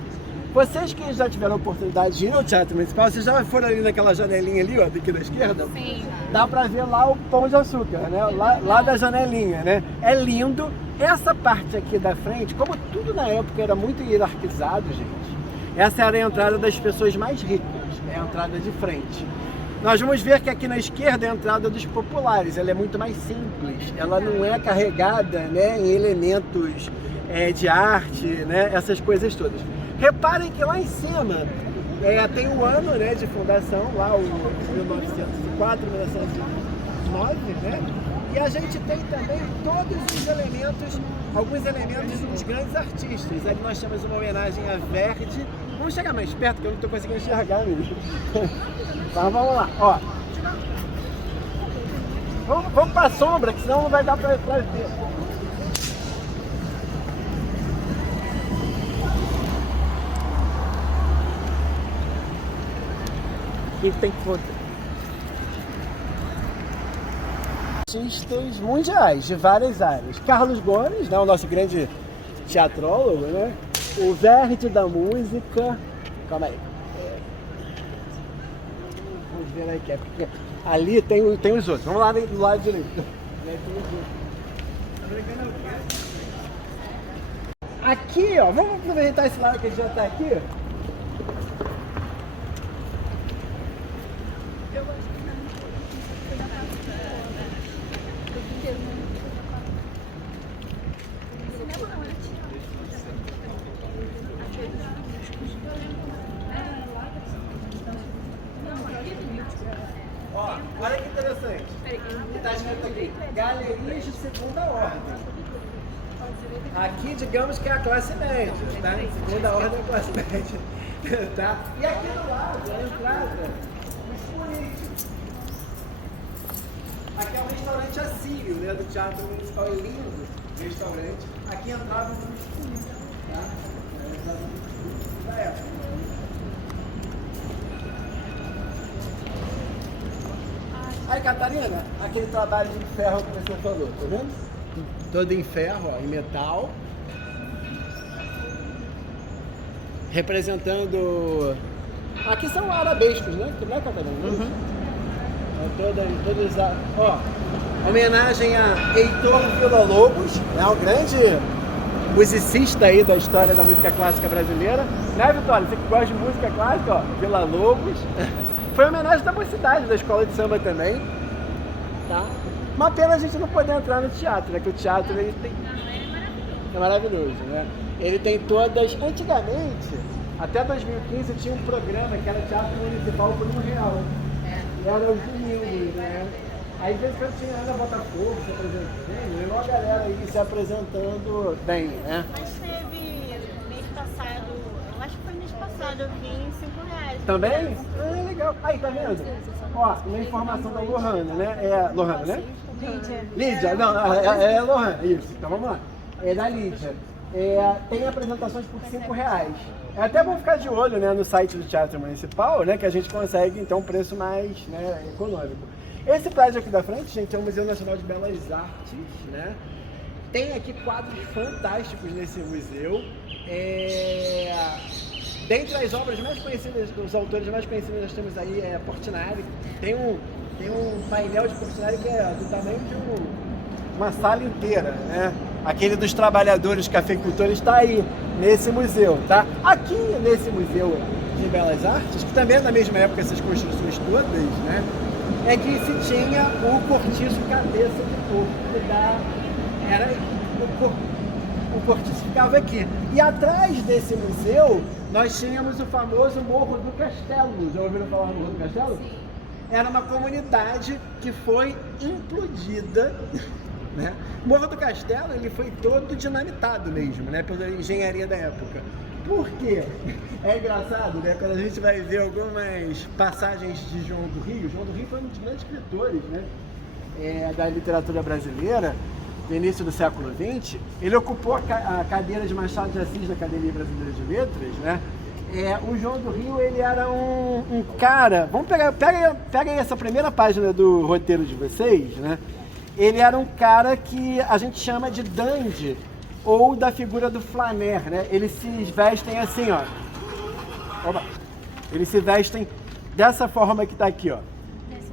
Vocês que já tiveram a oportunidade de ir ao Teatro Municipal, vocês já foram ali naquela janelinha ali, ó, daqui da esquerda? Sim. Dá pra ver lá o Pão de Açúcar, né? Lá da janelinha, né? É lindo. Essa parte aqui da frente, como tudo na época era muito hierarquizado, gente, essa era a entrada das pessoas mais ricas, é a entrada de frente. Nós vamos ver que aqui na esquerda é a entrada dos populares, ela é muito mais simples, ela não é carregada, né, em elementos de arte, né, essas coisas todas. Reparem que lá em cima tem o ano, né, de fundação, lá o 1904, 1909, né? E a gente tem também todos os elementos, alguns elementos dos grandes artistas. Ali nós temos uma homenagem a Verdi. Vamos chegar mais perto que eu não estou conseguindo enxergar mesmo. Mas vamos lá, ó. Vamos para a sombra, que senão não vai dar para ver. E tem foto. Artistas mundiais de várias áreas. Carlos Gomes, né, o nosso grande teatrólogo, né? O Verdi da música. Calma aí. Vamos ver aí que é porque ali tem os outros. Vamos lá do lado direito. Aqui, ó, vamos aproveitar esse lado que a gente já está aqui. Ó, olha que interessante. Está escrito aqui, galerias de segunda ordem. Aqui, digamos que é a classe média, tá? Segunda ordem é a classe média, tá? E aqui do lado, a entrada, os políticos. Aqui é um restaurante assírio, né? Do Teatro Municipal, é lindo restaurante. Aqui entravam os políticos, tá? Entravam os políticos da época. Aí, Catarina, aquele trabalho de ferro que você falou, tá vendo? Todo em ferro, ó, em metal. Representando... Aqui são arabescos, né? Não é, Catarina? Uhum. Todos ó, homenagem a Heitor Villa-Lobos, né? O grande musicista aí da história da música clássica brasileira. Né, Vitória? Você que gosta de música clássica, ó, Villa-Lobos. Foi homenagem da mocidade da escola de samba também, tá? Uma pena a gente não poder entrar no teatro, né? Que o teatro ele tem... É maravilhoso, né? Ele tem todas... Antigamente, até 2015, tinha um programa que era Teatro Municipal por R$1. E era os domingos, né? Aí, às vezes, quando tinha Ana Botafogo se apresentando, e uma galera aí se apresentando bem, né? Mas teve mês passado, eu acho que foi mês passado, eu vi em R$5. Também? Ah, legal. Aí, tá vendo? Ó, uma informação da Lohana, né? É Lohana, né? Lídia, não, é Lohana, isso. Então vamos lá. É da Lídia. Tem apresentações por R$5. É até bom ficar de olho, né, no site do Teatro Municipal, né, que a gente consegue então um preço mais, né, econômico. Esse prédio aqui da frente, gente, é o Museu Nacional de Belas Artes, né? Tem aqui quadros fantásticos nesse museu. Dentre as obras mais conhecidas, os autores mais conhecidos nós temos aí Portinari. Tem um painel de Portinari que é do tamanho de uma sala inteira, né? Aquele dos trabalhadores cafeicultores está aí, nesse museu, tá? Aqui nesse museu em Belas Artes, que também é da mesma época, essas construções todas, né? É que se tinha o cortiço cabeça de porco, o cortiço ficava aqui. E atrás desse museu, nós tínhamos o famoso Morro do Castelo. Já ouviram falar do Morro do Castelo? Sim. Era uma comunidade que foi implodida, né? O Morro do Castelo, ele foi todo dinamitado mesmo, né? Pela engenharia da época. Por quê? É engraçado, né? Quando a gente vai ver algumas passagens de João do Rio foi um dos grandes escritores, né? Da literatura brasileira, no início do século XX. Ele ocupou a cadeira de Machado de Assis da Academia Brasileira de Letras, né? O João do Rio, ele era um cara... Pega aí essa primeira página do roteiro de vocês, né? Ele era um cara que a gente chama de dandy, ou da figura do flaner, né? Eles se vestem assim, ó. Oba. Eles se vestem dessa forma que tá aqui, ó.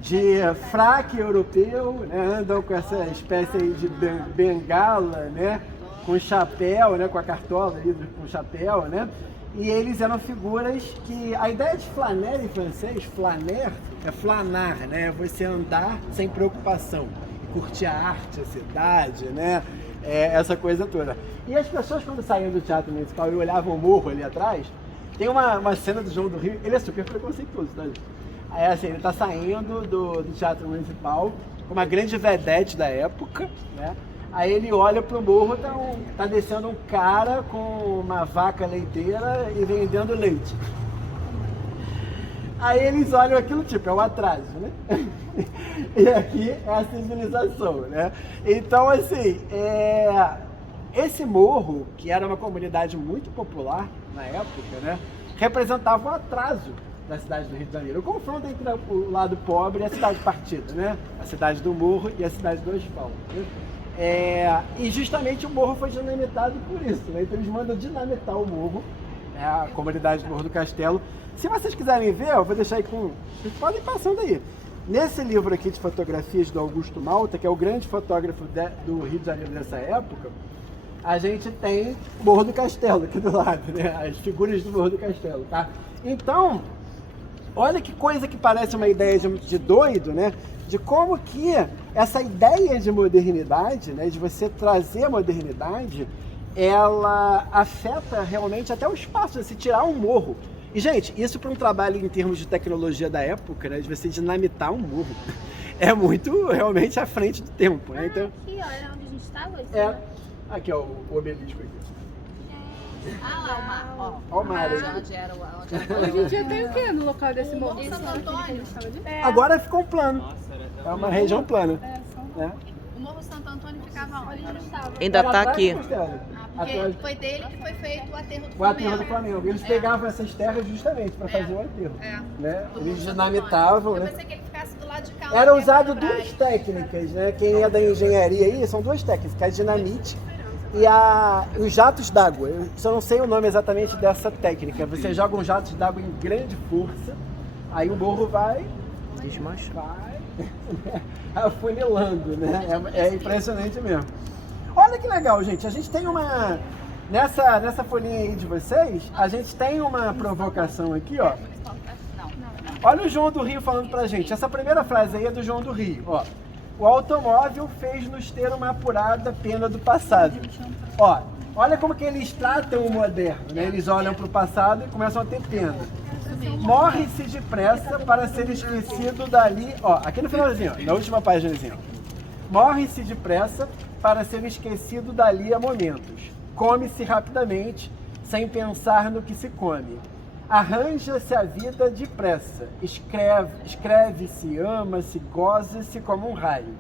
De fraque europeu, né? Andam com essa espécie aí de bengala, né? Com chapéu, né? Com a cartola ali, com chapéu, né? E eles eram figuras que... A ideia de flaner em francês, flaner, é flanar, né? Você andar sem preocupação, curtir a arte, a cidade, né? Essa coisa toda. E as pessoas, quando saíam do teatro municipal e olhavam o morro ali atrás, tem uma cena do João do Rio, ele é super preconceituoso, tá, gente? Aí, assim, ele tá saindo do teatro municipal com uma grande vedete da época, né? Aí ele olha pro morro, tá descendo um cara com uma vaca leiteira e vendendo leite. Aí eles olham aquilo, tipo, é o atraso, né? E aqui é a civilização, né? Então, assim, esse morro, que era uma comunidade muito popular na época, né? Representava o atraso da cidade do Rio de Janeiro. O confronto entre o lado pobre e a cidade partida, né? A cidade do morro e a cidade do asfalto, né? E justamente o morro foi dinamitado por isso, né? Então eles mandam dinamitar o morro, a comunidade do Morro do Castelo. Se vocês quiserem ver, eu vou deixar aí com... Vocês podem ir passando aí. Nesse livro aqui de fotografias do Augusto Malta, que é o grande fotógrafo do Rio de Janeiro dessa época, a gente tem o Morro do Castelo aqui do lado, né? As figuras do Morro do Castelo, tá? Então, olha que coisa que parece uma ideia de doido, né? De como que essa ideia de modernidade, né? De você trazer a modernidade, ela afeta realmente até o espaço, se tirar um morro. E, gente, isso para um trabalho em termos de tecnologia da época, né, de você dinamitar um morro, é muito, realmente, à frente do tempo, né? Então, aqui, ó, era onde a gente estava? Aqui, ó, o obelisco aqui. Lá o mar, ó. Ó o mar aí. Onde era Hoje em dia tem o que no local desse morro? Morro Santo Antônio. Agora ficou um plano. É uma região plana. Né? O Morro Santo Antônio ficava onde? Ainda tá aqui. Porque foi dele que foi feito o aterro do O Flamengo. aterro do Flamengo. Eles pegavam essas terras justamente para fazer o aterro. Né? Eles dinamitavam, Eu né? pensei que ele ficasse do lado de cá. Era usado duas técnicas, né? Quem é da engenharia aí, são duas técnicas, a dinamite e os jatos d'água. Eu só não sei o nome exatamente dessa técnica. Você joga um jato d'água em grande força, aí o morro vai desmanchar, afunilando, né? É impressionante mesmo. Olha que legal, gente. A gente tem uma... Nessa folhinha aí de vocês, a gente tem uma provocação aqui, ó. Olha o João do Rio falando pra gente. Essa primeira frase aí é do João do Rio, ó. O automóvel fez-nos ter uma apurada pena do passado. Ó, olha como que eles tratam o moderno, né? Eles olham pro passado e começam a ter pena. Morre-se depressa para ser esquecido dali, ó, aqui no finalzinho, ó, na última páginazinha, ó. Morre-se depressa para ser esquecido dali a momentos. Come-se rapidamente, sem pensar no que se come. Arranja-se a vida depressa. Escreve-se, ama-se, goza-se como um raio.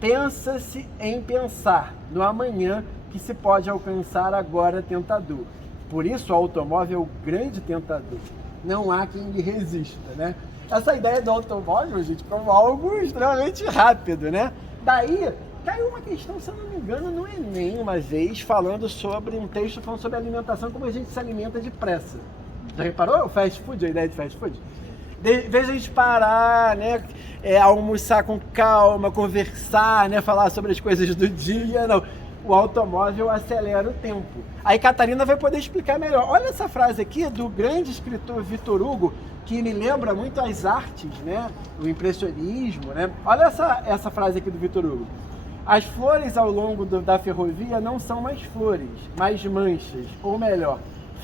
Pensa-se em pensar no amanhã que se pode alcançar agora tentador. Por isso o automóvel é o grande tentador. Não há quem lhe resista, né? Essa ideia do automóvel, gente, como algo extremamente rápido, né? Daí, caiu uma questão, se eu não me engano, no Enem, uma vez, falando sobre um texto falando sobre alimentação, como a gente se alimenta depressa. Já reparou o fast food, a ideia de fast food? De vez a gente parar, né, almoçar com calma, conversar, né, falar sobre as coisas do dia, não. o automóvel acelera o tempo. Aí Catarina vai poder explicar melhor. Olha essa frase aqui do grande escritor Victor Hugo, que me lembra muito as artes, né? O impressionismo, né? Olha essa frase aqui do Victor Hugo. As flores ao longo da ferrovia não são mais flores, mas manchas, ou melhor,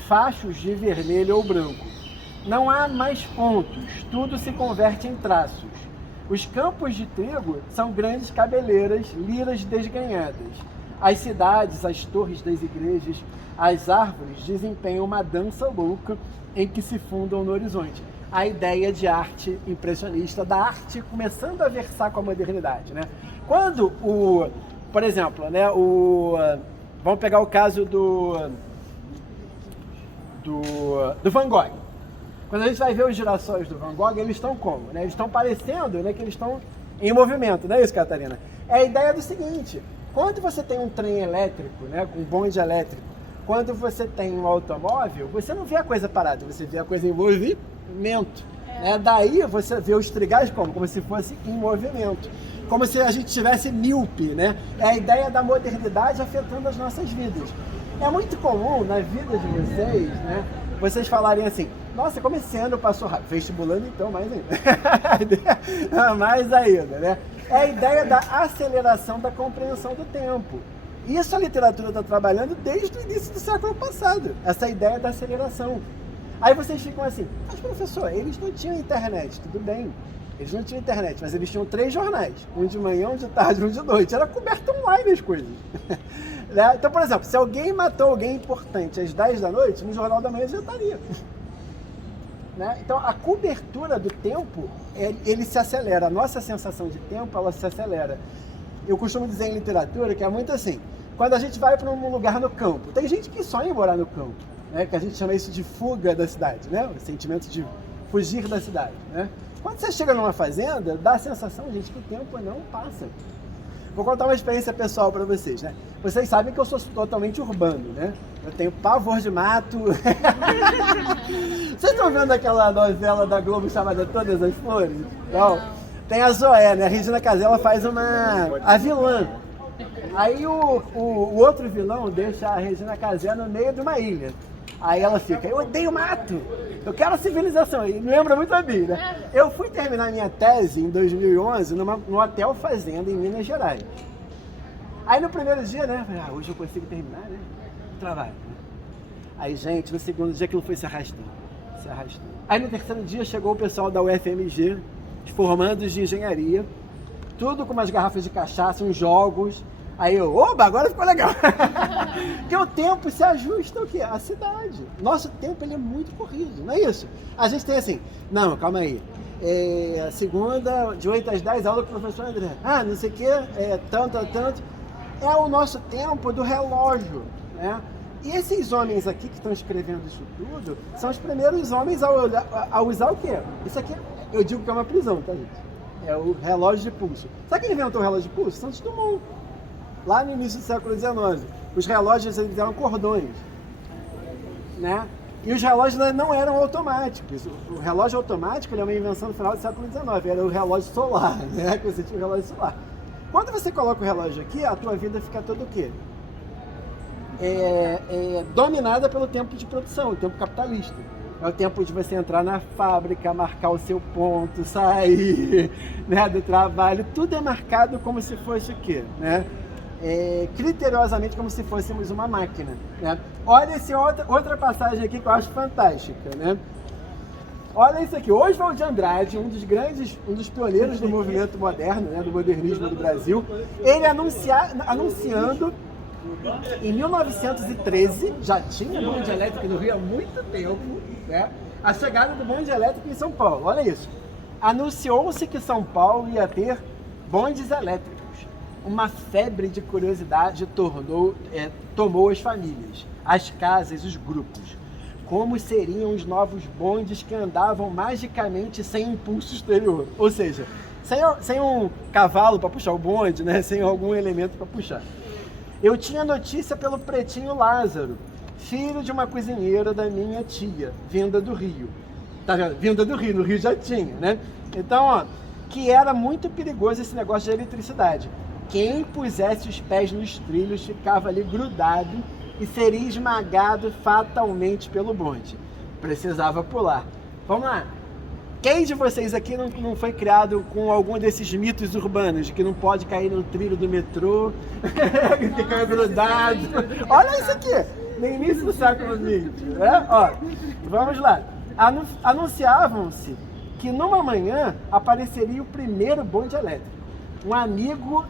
fachos de vermelho ou branco. Não há mais pontos, tudo se converte em traços. Os campos de trigo são grandes cabeleiras, liras desganhadas. As cidades, as torres das igrejas, as árvores desempenham uma dança louca em que se fundam no horizonte. A ideia de arte impressionista, da arte começando a versar com a modernidade, né? Quando por exemplo, né, vamos pegar o caso do Van Gogh. Quando a gente vai ver os girassóis do Van Gogh, eles estão como? Né? Eles estão parecendo, né, que eles estão em movimento, não é isso, Catarina? É a ideia do seguinte: quando você tem um trem elétrico, né, um bonde elétrico, quando você tem um automóvel, você não vê a coisa parada, você vê a coisa em movimento. Né? Daí você vê os trigais como se fosse em movimento. Como se a gente tivesse míope, né? É a ideia da modernidade afetando as nossas vidas. É muito comum na vida de vocês, né, vocês falarem assim: nossa, como esse ano passou rápido. Vestibulando, então, mais ainda. Mais ainda, né? É a ideia da aceleração da compreensão do tempo. Isso a literatura está trabalhando desde o início do século passado. Essa ideia da aceleração. Aí vocês ficam assim: mas professor, eles não tinham internet. Tudo bem, eles não tinham internet, mas eles tinham 3 jornais. Um de manhã, um de tarde, um de noite. Era coberto online as coisas. Né? Então, por exemplo, se alguém matou alguém importante às 10 da noite, no Jornal da Manhã já estaria. Né? Então, a cobertura do tempo, ele se acelera. A nossa sensação de tempo, ela se acelera. Eu costumo dizer em literatura que é muito assim: quando a gente vai para um lugar no campo, tem gente que sonha em morar no campo, né? Que a gente chama isso de fuga da cidade, né? O sentimento de fugir da cidade, né? Quando você chega numa fazenda, dá a sensação, gente, que o tempo não passa. Vou contar uma experiência pessoal para vocês, né? Vocês sabem que eu sou totalmente urbano, né? Eu tenho pavor de mato. Vocês estão vendo aquela novela da Globo chamada Todas as Flores? Não. Tem a Zoé, né? A Regina Casé, ela faz a vilã. Aí o outro vilão deixa a Regina Casé no meio de uma ilha. Aí ela fica: eu odeio mato, eu quero a civilização. E me lembra muito a Bia, né? Eu fui terminar minha tese em 2011 no Hotel Fazenda, em Minas Gerais. Aí no primeiro dia, né? Eu falei: hoje eu consigo terminar, né? O trabalho. Né? Aí, gente, no segundo dia aquilo foi se arrastando. Aí no terceiro dia chegou o pessoal da UFMG, os formandos de engenharia, tudo com umas garrafas de cachaça, uns jogos. Aí eu: oba, agora ficou legal. Porque o tempo se ajusta ao quê? À cidade. Nosso tempo, ele é muito corrido, não é isso? A gente tem assim: não, calma aí. Segunda, de 8 às 10, aula com o professor André. Não sei o quê, tanto. É o nosso tempo do relógio, né? E esses homens aqui que estão escrevendo isso tudo são os primeiros homens a usar o quê? Isso aqui, eu digo que é uma prisão, tá, gente? É o relógio de pulso. Sabe quem inventou o relógio de pulso? Santos Dumont. Lá no início do século XIX. Os relógios, eles eram cordões, né? E os relógios não eram automáticos. O relógio automático, ele é uma invenção do final do século XIX. Era o relógio solar, né? Que você tinha o relógio solar. Quando você coloca o relógio aqui, a tua vida fica toda o quê? Dominada pelo tempo de produção, o tempo capitalista. É o tempo de você entrar na fábrica, marcar o seu ponto, sair, né, do trabalho. Tudo é marcado como se fosse o quê? Né? Criteriosamente, como se fôssemos uma máquina. Né? Olha essa outra passagem aqui que eu acho fantástica. Né? Olha isso aqui. Oswald de Andrade, um dos pioneiros do movimento moderno, né, do modernismo do Brasil, ele anunciando em 1913, já tinha bonde elétrico no Rio há muito tempo, né? A chegada do bonde elétrico em São Paulo. Olha isso. Anunciou-se que São Paulo ia ter bondes elétricos. Uma febre de curiosidade tomou as famílias, as casas, os grupos. Como seriam os novos bondes que andavam magicamente sem impulso exterior? Ou seja, sem um cavalo para puxar o bonde, né? Sem algum elemento para puxar. Eu tinha notícia pelo pretinho Lázaro, filho de uma cozinheira da minha tia, vinda do Rio. Tá vendo? Vinda do Rio, no Rio já tinha, né? Então, ó, que era muito perigoso esse negócio de eletricidade. Quem pusesse os pés nos trilhos ficava ali grudado e seria esmagado fatalmente pelo bonde. Precisava pular. Vamos lá. Quem de vocês aqui não foi criado com algum desses mitos urbanos, de que não pode cair no trilho do metrô, ficar grudado? Olha isso aqui, no início do século XX. Né? Ó, vamos lá. Anunciavam-se que numa manhã apareceria o primeiro bonde elétrico. Um amigo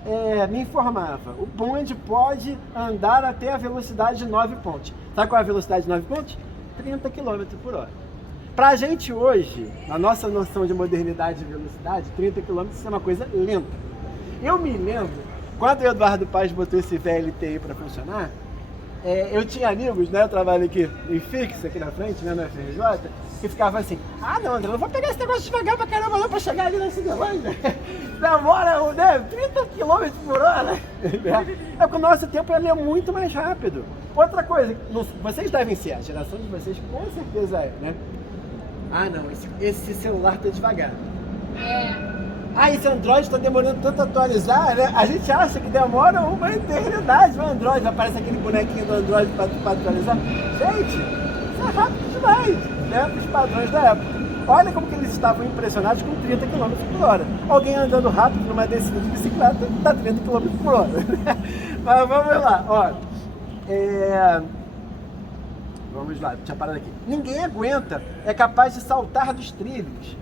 me informava, o bonde pode andar até a velocidade de 9 pontos. Sabe qual é a velocidade de 9 pontos? 30 km por hora. Pra gente hoje, na nossa noção de modernidade e velocidade, 30 km é uma coisa lenta. Eu me lembro, quando o Eduardo Paz botou esse VLT aí pra funcionar, eu tinha amigos, né, eu trabalho aqui em Fix, aqui na frente, né, na FRJ, que ficavam assim, não, André, não vou pegar esse negócio devagar pra caramba não pra chegar ali na Cindelândia. Demora, né, 30 km por hora. É porque o nosso tempo ele é muito mais rápido. Outra coisa, vocês devem ser, a geração de vocês com certeza é, né? Não, esse celular tá devagar. Esse Android tá demorando tanto a atualizar, né? A gente acha que demora uma eternidade o Android. Aparece aquele bonequinho do Android para atualizar. Gente, isso é rápido demais, né? Os padrões da época. Olha como que eles estavam impressionados com 30 km por hora. Alguém andando rápido numa descida de bicicleta dá 30 km por hora. Mas vamos lá, ó. Vamos lá, deixa eu parar aqui. Ninguém aguenta, é capaz de saltar dos trilhos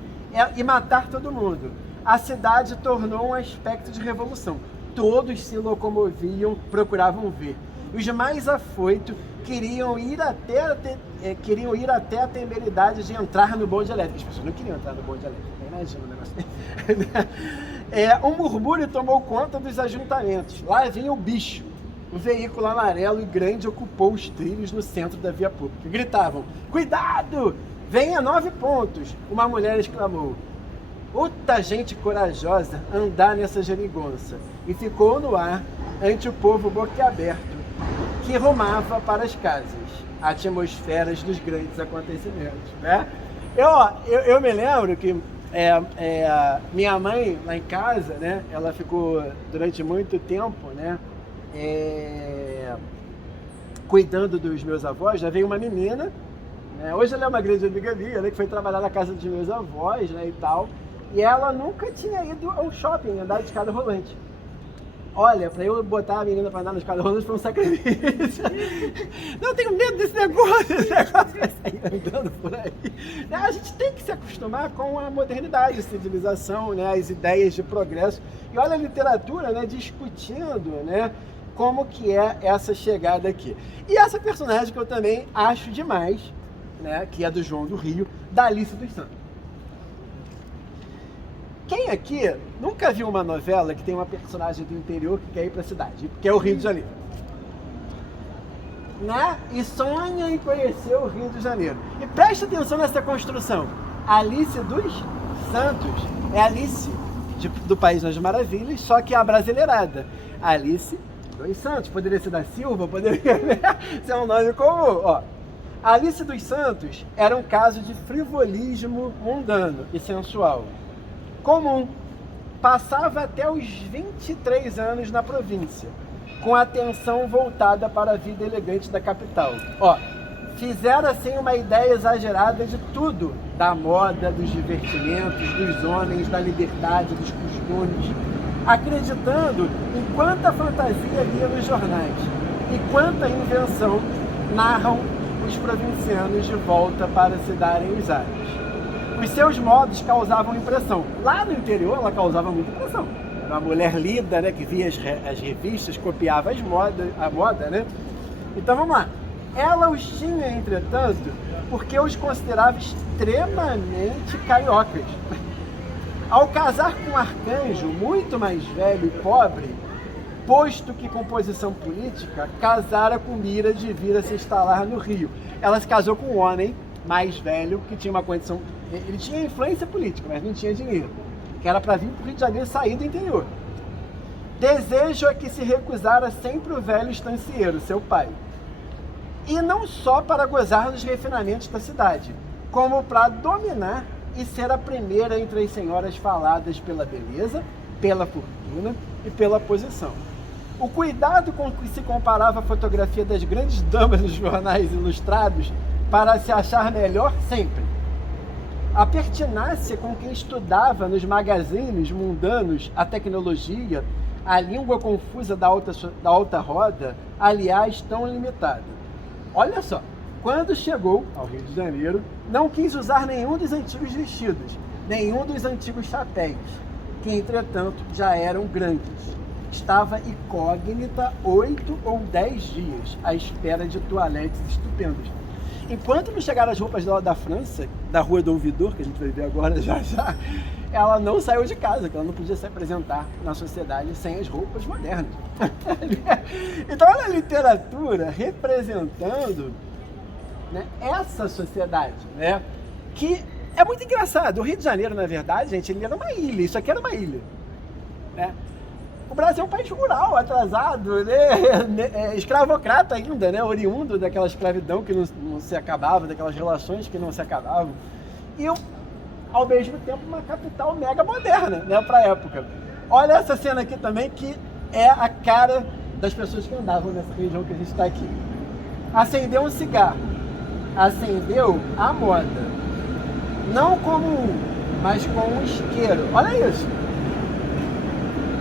e matar todo mundo. A cidade tornou um aspecto de revolução. Todos se locomoviam, procuravam ver. Os mais afoitos queriam ir até a temeridade de entrar no bonde elétrico. As pessoas não queriam entrar no bonde elétrico. Imagina o negócio. Um murmúrio tomou conta dos ajuntamentos. Lá vinha o bicho. O veículo amarelo e grande ocupou os trilhos no centro da via pública. Gritavam, cuidado! Vem a 9 pontos! Uma mulher exclamou. Outra gente corajosa andar nessa geringonça. E ficou no ar ante o povo boquiaberto, que rumava para as casas, atmosferas dos grandes acontecimentos. Né? Eu me lembro que minha mãe, lá em casa, né, ela ficou durante muito tempo, né, cuidando dos meus avós. Já veio uma menina, né? Hoje ela é uma grande amiga minha, né? Que foi trabalhar na casa dos meus avós, né, e tal, e ela nunca tinha ido ao shopping, andar de escada rolante. Olha, pra eu botar a menina pra andar na escada rolante foi um sacrifício. Não, eu tenho medo desse negócio vai sair andando por aí. A gente tem que se acostumar com a modernidade, a civilização, né, as ideias de progresso. E olha a literatura, né, discutindo, né, como que é essa chegada aqui. E essa personagem que eu também acho demais, né, que é do João do Rio, da Alice dos Santos. Quem aqui nunca viu uma novela que tem uma personagem do interior que quer ir para a cidade, que é o Rio de Janeiro? Né? E sonha em conhecer o Rio de Janeiro. E preste atenção nessa construção. Alice dos Santos é Alice do País das Maravilhas, só que a brasileirada. Alice dos Santos, poderia ser da Silva, poderia ser um nome comum. Ó, Alice dos Santos era um caso de frivolismo mundano e sensual. Comum. Passava até os 23 anos na província, com a atenção voltada para a vida elegante da capital. Ó, fizeram assim uma ideia exagerada de tudo, da moda, dos divertimentos, dos homens, da liberdade, dos costumes, acreditando em quanta fantasia lia nos jornais e quanta invenção narram os provincianos de volta para se darem os ares. Os seus modos causavam impressão. Lá no interior ela causava muita impressão. Uma mulher lida, né, que via as revistas, copiava a moda, né? Então vamos lá. Ela os tinha, entretanto, porque os considerava extremamente cariocas. Ao casar com um arcanjo muito mais velho e pobre, posto que com posição política, casara com mira de vir a se instalar no Rio. Ela se casou com um homem mais velho que tinha uma condição... Ele tinha influência política, mas não tinha dinheiro, que era para vir para o Rio de Janeiro sair do interior. Desejo é que se recusara sempre o velho estancieiro, seu pai. E não só para gozar dos refinamentos da cidade, como para dominar e ser a primeira entre as senhoras faladas pela beleza, pela fortuna, e pela posição. O cuidado com que se comparava a fotografia das grandes damas nos jornais ilustrados para se achar melhor sempre. A pertinácia com que estudava nos magazines mundanos a tecnologia, a língua confusa da alta roda, aliás, tão limitada. Olha só, quando chegou ao Rio de Janeiro, não quis usar nenhum dos antigos vestidos, nenhum dos antigos chapéus, que entretanto já eram grandes. Estava incógnita 8 ou 10 dias, à espera de toaletes estupendas. Enquanto não chegaram as roupas dela da França, da Rua do Ouvidor, que a gente vai ver agora já, ela não saiu de casa, que ela não podia se apresentar na sociedade sem as roupas modernas. Então olha a literatura representando, né, essa sociedade, né, que é muito engraçado. O Rio de Janeiro, na verdade, gente, ele era uma ilha, isso aqui era uma ilha, né? O Brasil é um país rural, atrasado, né? Escravocrata ainda, né? Oriundo daquela escravidão que não se acabava, daquelas relações que não se acabavam. E, ao mesmo tempo, uma capital mega moderna, né? Para a época. Olha essa cena aqui também, que é a cara das pessoas que andavam nessa região que a gente está aqui. Acendeu um cigarro. Acendeu a moda. Não como um, mas com um isqueiro. Olha isso.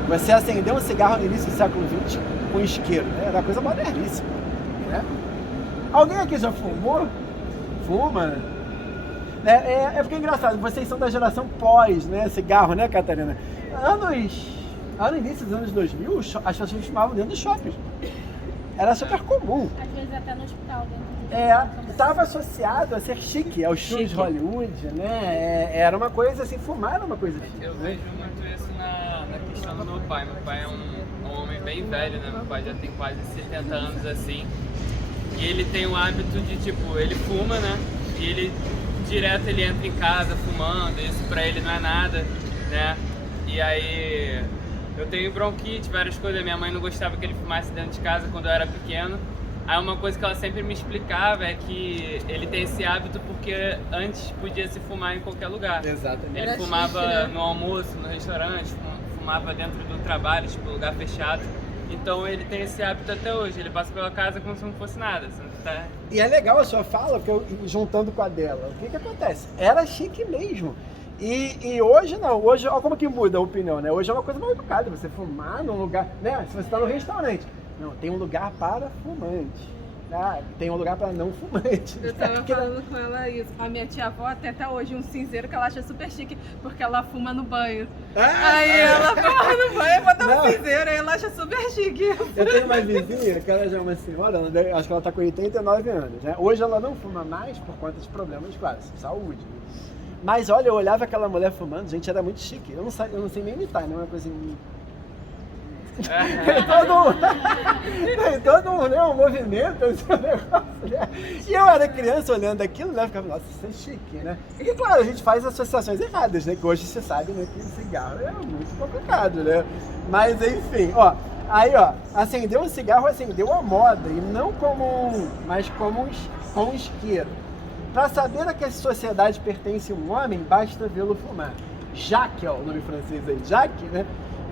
Você acendeu um cigarro no início do século XX com isqueiro, né? Era uma coisa moderníssima, né? Alguém aqui já fumou? Fuma, né? É porque é engraçado, vocês são da geração pós, né? Cigarro, né, Catarina? No início dos anos 2000, as pessoas fumavam dentro dos shoppings. Era super comum. Às vezes até no hospital dentro. Estava associado a ser chique, aos filmes de Hollywood, né? Era uma coisa assim, fumar era uma coisa chique. Eu vejo muito isso na questão do meu pai. Meu pai é um homem bem velho, né? Meu pai já tem quase 70 anos assim. E ele tem o hábito de, tipo, ele fuma, né? E ele direto ele entra em casa fumando, isso pra ele não é nada, né? E aí eu tenho bronquite, várias coisas. Minha mãe não gostava que ele fumasse dentro de casa quando eu era pequeno. Aí uma coisa que ela sempre me explicava é que ele tem esse hábito porque antes podia se fumar em qualquer lugar. Exatamente. Ele fumava no almoço, no restaurante, fumava dentro do trabalho, tipo, lugar fechado. Então ele tem esse hábito até hoje, ele passa pela casa como se não fosse nada. Tá... E é legal a sua fala, porque juntando com a dela, o que acontece? Era chique mesmo. E hoje não, hoje, olha como que muda a opinião, né? Hoje é uma coisa mal educada, você fumar num lugar, né? Se você está no restaurante, não, tem um lugar para fumante. Tem um lugar para não fumante. Eu tava falando com ela isso. A minha tia-avó até hoje um cinzeiro que ela acha super chique, porque ela fuma no banho. Aí ela fuma no banho, bota um cinzeiro, aí ela acha super chique. Eu tenho uma vizinha, que ela já é uma senhora, acho que ela está com 89 anos, né? Hoje ela não fuma mais por conta de problemas, claro, saúde. Mas olha, eu olhava aquela mulher fumando, gente, era muito chique. Eu não sei nem imitar, né? Uma coisa assim... tem todo um movimento, esse negócio, né? E eu era criança olhando aquilo, né? Ficava, nossa, isso é chique, né? E claro, a gente faz associações erradas, né? Que hoje você sabe, né, que cigarro é muito complicado, né? Mas enfim, ó, aí ó, acendeu um cigarro, acendeu a moda, e não mas como um isqueiro. Para saber a que sociedade pertence um homem, basta vê-lo fumar. Jacques, ó, o nome francês aí, Jacques, né?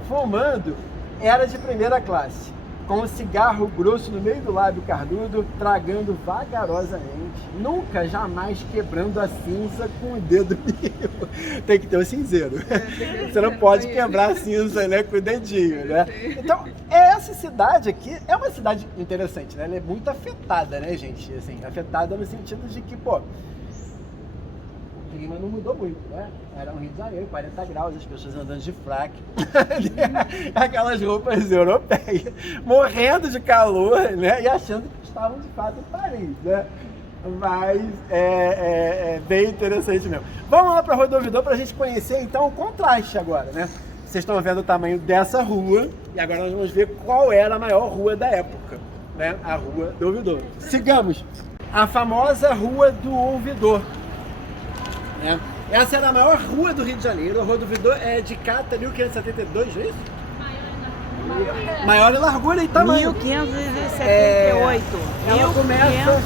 Fumando, era de primeira classe, com um cigarro grosso no meio do lábio carnudo, tragando vagarosamente, nunca, jamais quebrando a cinza com o dedo mínimo. Tem que ter o cinzeiro. Você não pode quebrar a cinza, né, com o dedinho, né? Então, essa cidade aqui é uma cidade interessante, né? Ela é muito afetada, né, gente? Assim, afetada no sentido de que, pô, o clima não mudou muito, né? Era um Rio de Janeiro, 40 graus, as pessoas andando de fraque, aquelas roupas europeias, morrendo de calor, né? E achando que estavam de fato em Paris, né? Mas é bem interessante mesmo. Vamos lá para a Rua do Ouvidor para a gente conhecer então o contraste agora, né? Vocês estão vendo o tamanho dessa rua e agora nós vamos ver qual era a maior rua da época, né? A Rua do Ouvidor. Sigamos! A famosa Rua do Ouvidor. Né? Essa era a maior rua do Rio de Janeiro. A Rua do Ouvidor é de Cata, 1572, é isso? Maior em largura e tamanho. 1578. Ela começa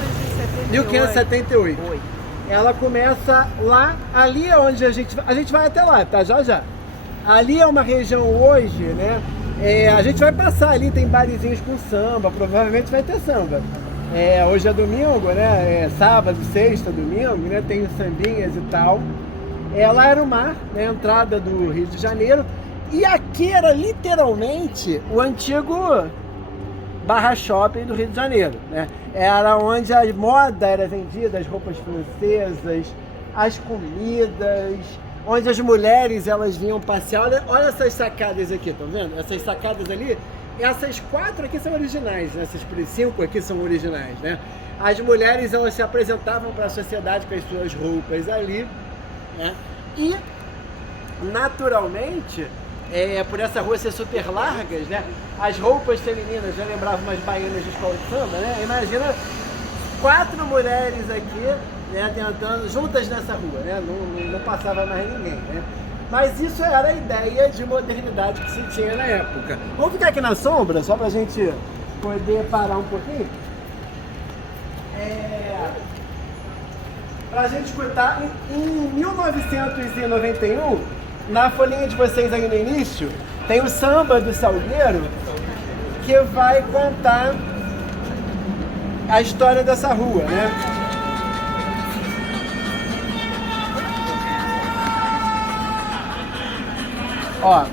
1578. Ela começa lá, ali é onde a gente vai até lá, tá? Já. Ali é uma região hoje, né? A gente vai passar ali, tem barizinhos com samba, provavelmente vai ter samba. Hoje é domingo, né? Sábado, sexta, domingo, né? Tem sambinhas e tal. Lá era o mar, né? Entrada do Rio de Janeiro. E aqui era literalmente o antigo Barra Shopping do Rio de Janeiro, né? Era onde a moda era vendida, as roupas francesas, as comidas, onde as mulheres elas vinham passear. Olha essas sacadas aqui, estão vendo? Essas sacadas ali, essas 4 aqui são originais, né? Essas 5 aqui são originais, né? As mulheres elas se apresentavam para a sociedade com as suas roupas ali, né? E naturalmente, por essa rua ser super largas, né? As roupas femininas já lembravam umas baianas de escola de samba, né? Imagina 4 mulheres aqui, né, tentando, juntas nessa rua, né? Não passava mais ninguém, né? Mas isso era a ideia de modernidade que se tinha na época. Vamos ficar aqui na sombra, só pra gente poder parar um pouquinho? Pra gente escutar, em 1991, na folhinha de vocês aí no início, tem o Samba do Salgueiro, que vai contar a história dessa rua, né? Ó.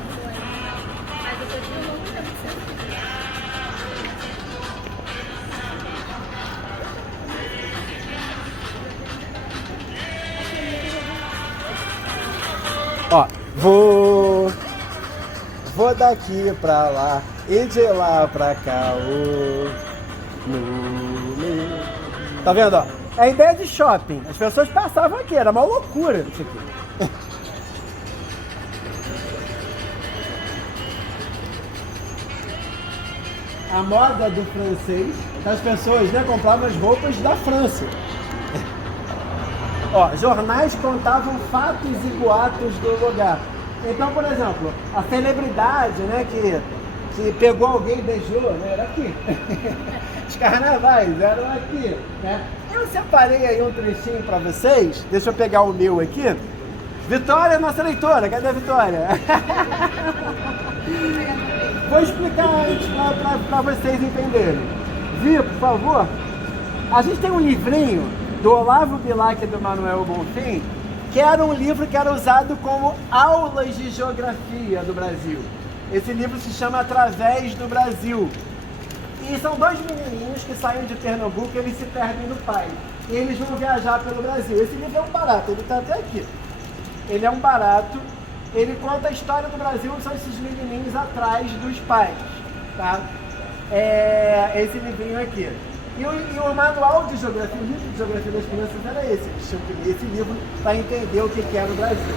Ó, vou daqui pra lá e de lá pra cá. Tá vendo, ó? É a ideia de shopping. As pessoas passavam aqui, era uma loucura isso aqui. A moda do francês, as pessoas, né, compravam as roupas da França. Ó, jornais contavam fatos e boatos do lugar. Então, por exemplo, a celebridade, né, que pegou alguém e beijou, né, era aqui. Os carnavais eram aqui, né? Eu separei aí um trechinho para vocês. Deixa eu pegar o meu aqui. Vitória, nossa leitora. Cadê a Vitória? Vou explicar antes para vocês entenderem. Vi, por favor. A gente tem um livrinho do Olavo Bilac e do Manuel Bonfim, que era um livro que era usado como aulas de geografia do Brasil. Esse livro se chama Através do Brasil. E são 2 menininhos que saem de Pernambuco e eles se perdem no pai. E eles vão viajar pelo Brasil. Esse livro é um barato, ele está até aqui. Ele é um barato, ele conta a história do Brasil, são esses menininhos atrás dos pais, tá? Esse livrinho aqui. E o manual de geografia, o livro de geografia das crianças era esse. Eles tinham que ler esse livro para entender o que era o Brasil.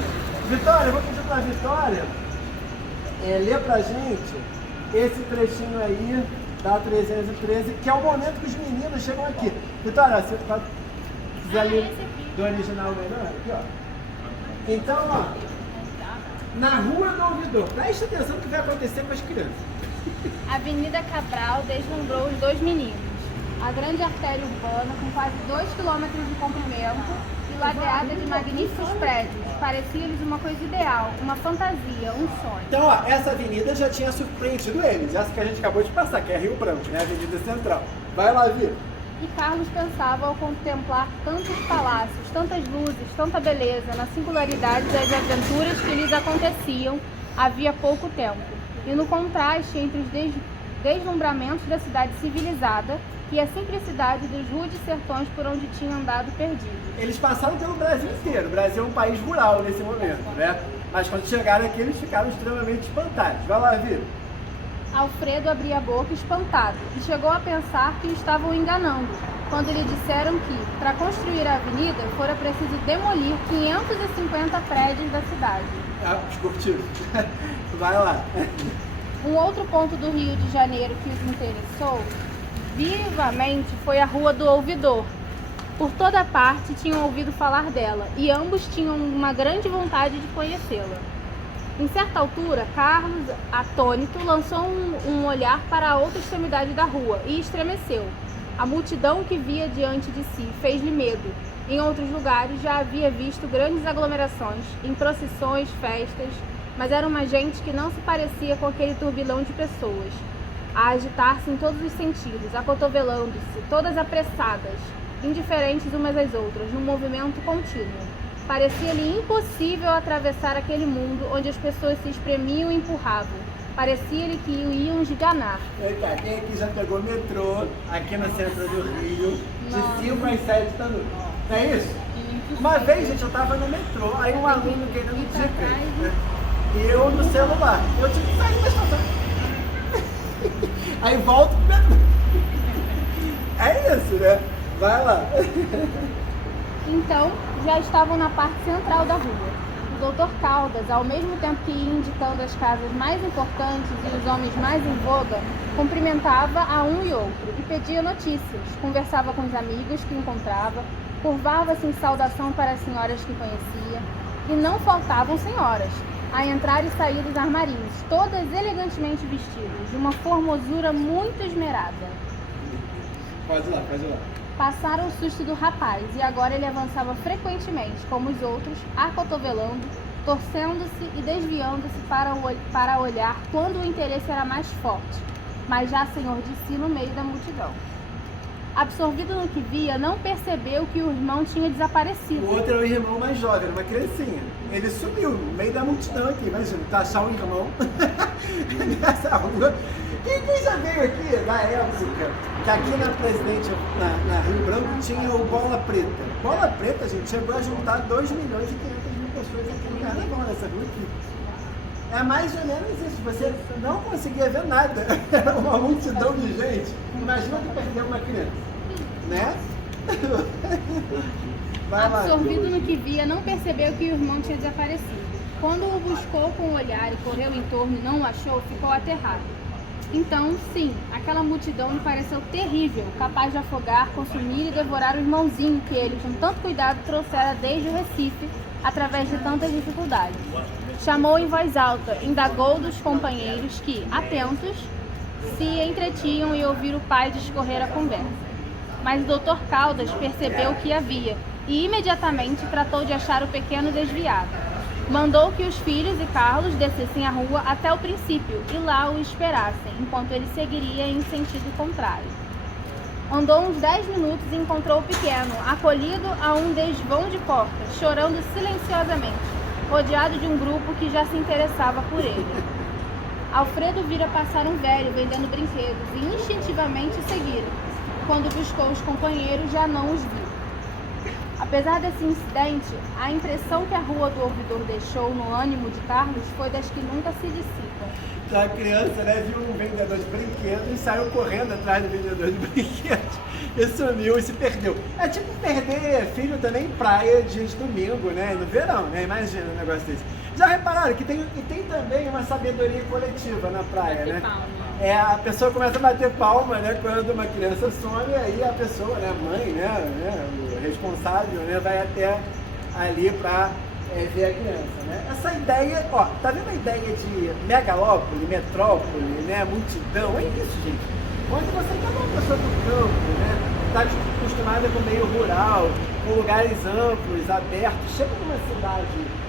Vitória, eu vou pedir para a Vitória ler pra gente esse trechinho aí da 313, que é o momento que os meninos chegam aqui. Vitória, você quiser ler do original melhor? Aqui, ó. Então, ó, na Rua do Ouvidor, preste atenção no que vai acontecer com as crianças. A Avenida Cabral deslumbrou os 2 meninos. A grande artéria urbana, com quase 2 quilômetros de comprimento e ladeada de magníficos prédios, parecia-lhes uma coisa ideal, uma fantasia, um sonho. Então, ó, essa avenida já tinha surpreendido eles, essa que a gente acabou de passar, que é Rio Branco, né? A Avenida Central. Vai lá, Vi. E Carlos pensava ao contemplar tantos palácios, tantas luzes, tanta beleza, na singularidade das aventuras que lhes aconteciam havia pouco tempo, e no contraste entre os deslumbramentos da cidade civilizada e a simplicidade dos rudes sertões por onde tinham andado perdidos. Eles passaram pelo Brasil inteiro. O Brasil é um país rural nesse momento, né? Mas quando chegaram aqui, eles ficaram extremamente espantados. Vai lá, Vi. Alfredo abria a boca espantado e chegou a pensar que o estavam enganando, quando lhe disseram que, para construir a avenida, fora preciso demolir 550 prédios da cidade. Desculpe. Vai lá. Um outro ponto do Rio de Janeiro que os interessou vivamente foi a Rua do Ouvidor. Por toda parte tinham ouvido falar dela e ambos tinham uma grande vontade de conhecê-la. Em certa altura, Carlos, atônito, lançou um olhar para a outra extremidade da rua e estremeceu. A multidão que via diante de si fez-lhe medo. Em outros lugares já havia visto grandes aglomerações, em procissões, festas. mas era uma gente que não se parecia com aquele turbilhão de pessoas, a agitar-se em todos os sentidos, acotovelando-se, todas apressadas, indiferentes umas às outras, num movimento contínuo. Parecia-lhe impossível atravessar aquele mundo onde as pessoas se espremiam e empurravam. Parecia-lhe que o iam esganar. Eita, quem aqui já pegou metrô aqui no centro do Rio de 5 às 7 da noite? Não é isso? Uma vez, gente, eu tava no metrô, aí um aluno querendo dicas, né? E eu no celular. Eu tive que sair da estação. Aí volto pro metrô. É isso, né? Vai lá. Então, já estavam na parte central da rua. O Dr. Caldas, ao mesmo tempo que ia indicando as casas mais importantes e os homens mais em voga, cumprimentava a um e outro e pedia notícias, conversava com os amigos que encontrava, curvava-se em saudação para as senhoras que conhecia, e não faltavam senhoras, a entrar e sair dos armarinhos, todas elegantemente vestidas, de uma formosura muito esmerada. Pode ir lá, pode ir lá. Passaram o susto do rapaz e agora ele avançava frequentemente, como os outros, acotovelando, torcendo-se e desviando-se para olhar quando o interesse era mais forte, mas já senhor de si no meio da multidão. Absorvido no que via, não percebeu que o irmão tinha desaparecido. O outro era o irmão mais jovem, era uma criancinha. Ele sumiu no meio da multidão aqui, imagina, tá achar um irmão nessa rua. Quem já veio aqui na época que aqui na Presidente, na Rio Branco, tinha o Bola Preta. Bola Preta, gente, chegou a juntar 2.500.000 pessoas aqui no carnaval, nessa rua aqui. É mais ou menos isso, você não conseguia ver nada. Era uma multidão de gente. Imagina que perdeu uma criança, né? Absorvido no que via, não percebeu que o irmão tinha desaparecido. Quando o buscou com o olhar e correu em torno e não o achou, ficou aterrado. Então, sim, aquela multidão lhe pareceu terrível, capaz de afogar, consumir e devorar o irmãozinho que ele, com tanto cuidado, trouxera desde o Recife, através de tantas dificuldades. Chamou em voz alta, indagou dos companheiros que, atentos, se entretinham em ouvir o pai discorrer a conversa. Mas o Dr. Caldas percebeu o que havia e imediatamente tratou de achar o pequeno desviado. Mandou que os filhos e Carlos descessem a rua até o princípio e lá o esperassem, enquanto ele seguiria em sentido contrário. Andou uns 10 minutos e encontrou o pequeno, acolhido a um desvão de porta, chorando silenciosamente, rodeado de um grupo que já se interessava por ele. Alfredo vira passar um velho vendendo brinquedos e instintivamente seguira. Quando buscou os companheiros, já não os viu. Apesar desse incidente, a impressão que a Rua do Ouvidor deixou no ânimo de Carlos foi das que nunca se dissipam. Então a criança, né, viu um vendedor de brinquedos e saiu correndo atrás do vendedor de brinquedos e sumiu e se perdeu. É tipo perder filho também em praia dia de domingo, né, no verão, né, imagina um negócio desse. Já repararam que tem também uma sabedoria coletiva na praia, né? É, a pessoa começa a bater palma, né, quando uma criança some, aí a pessoa, né, a mãe, né, o responsável, né, vai até ali para ver a criança, né? Essa ideia, ó, tá vendo a ideia de megalópole, metrópole, né, multidão? É isso, gente. Quando você tá uma pessoa do campo, né, tá acostumada com o meio rural, com lugares amplos, abertos, chega numa cidade,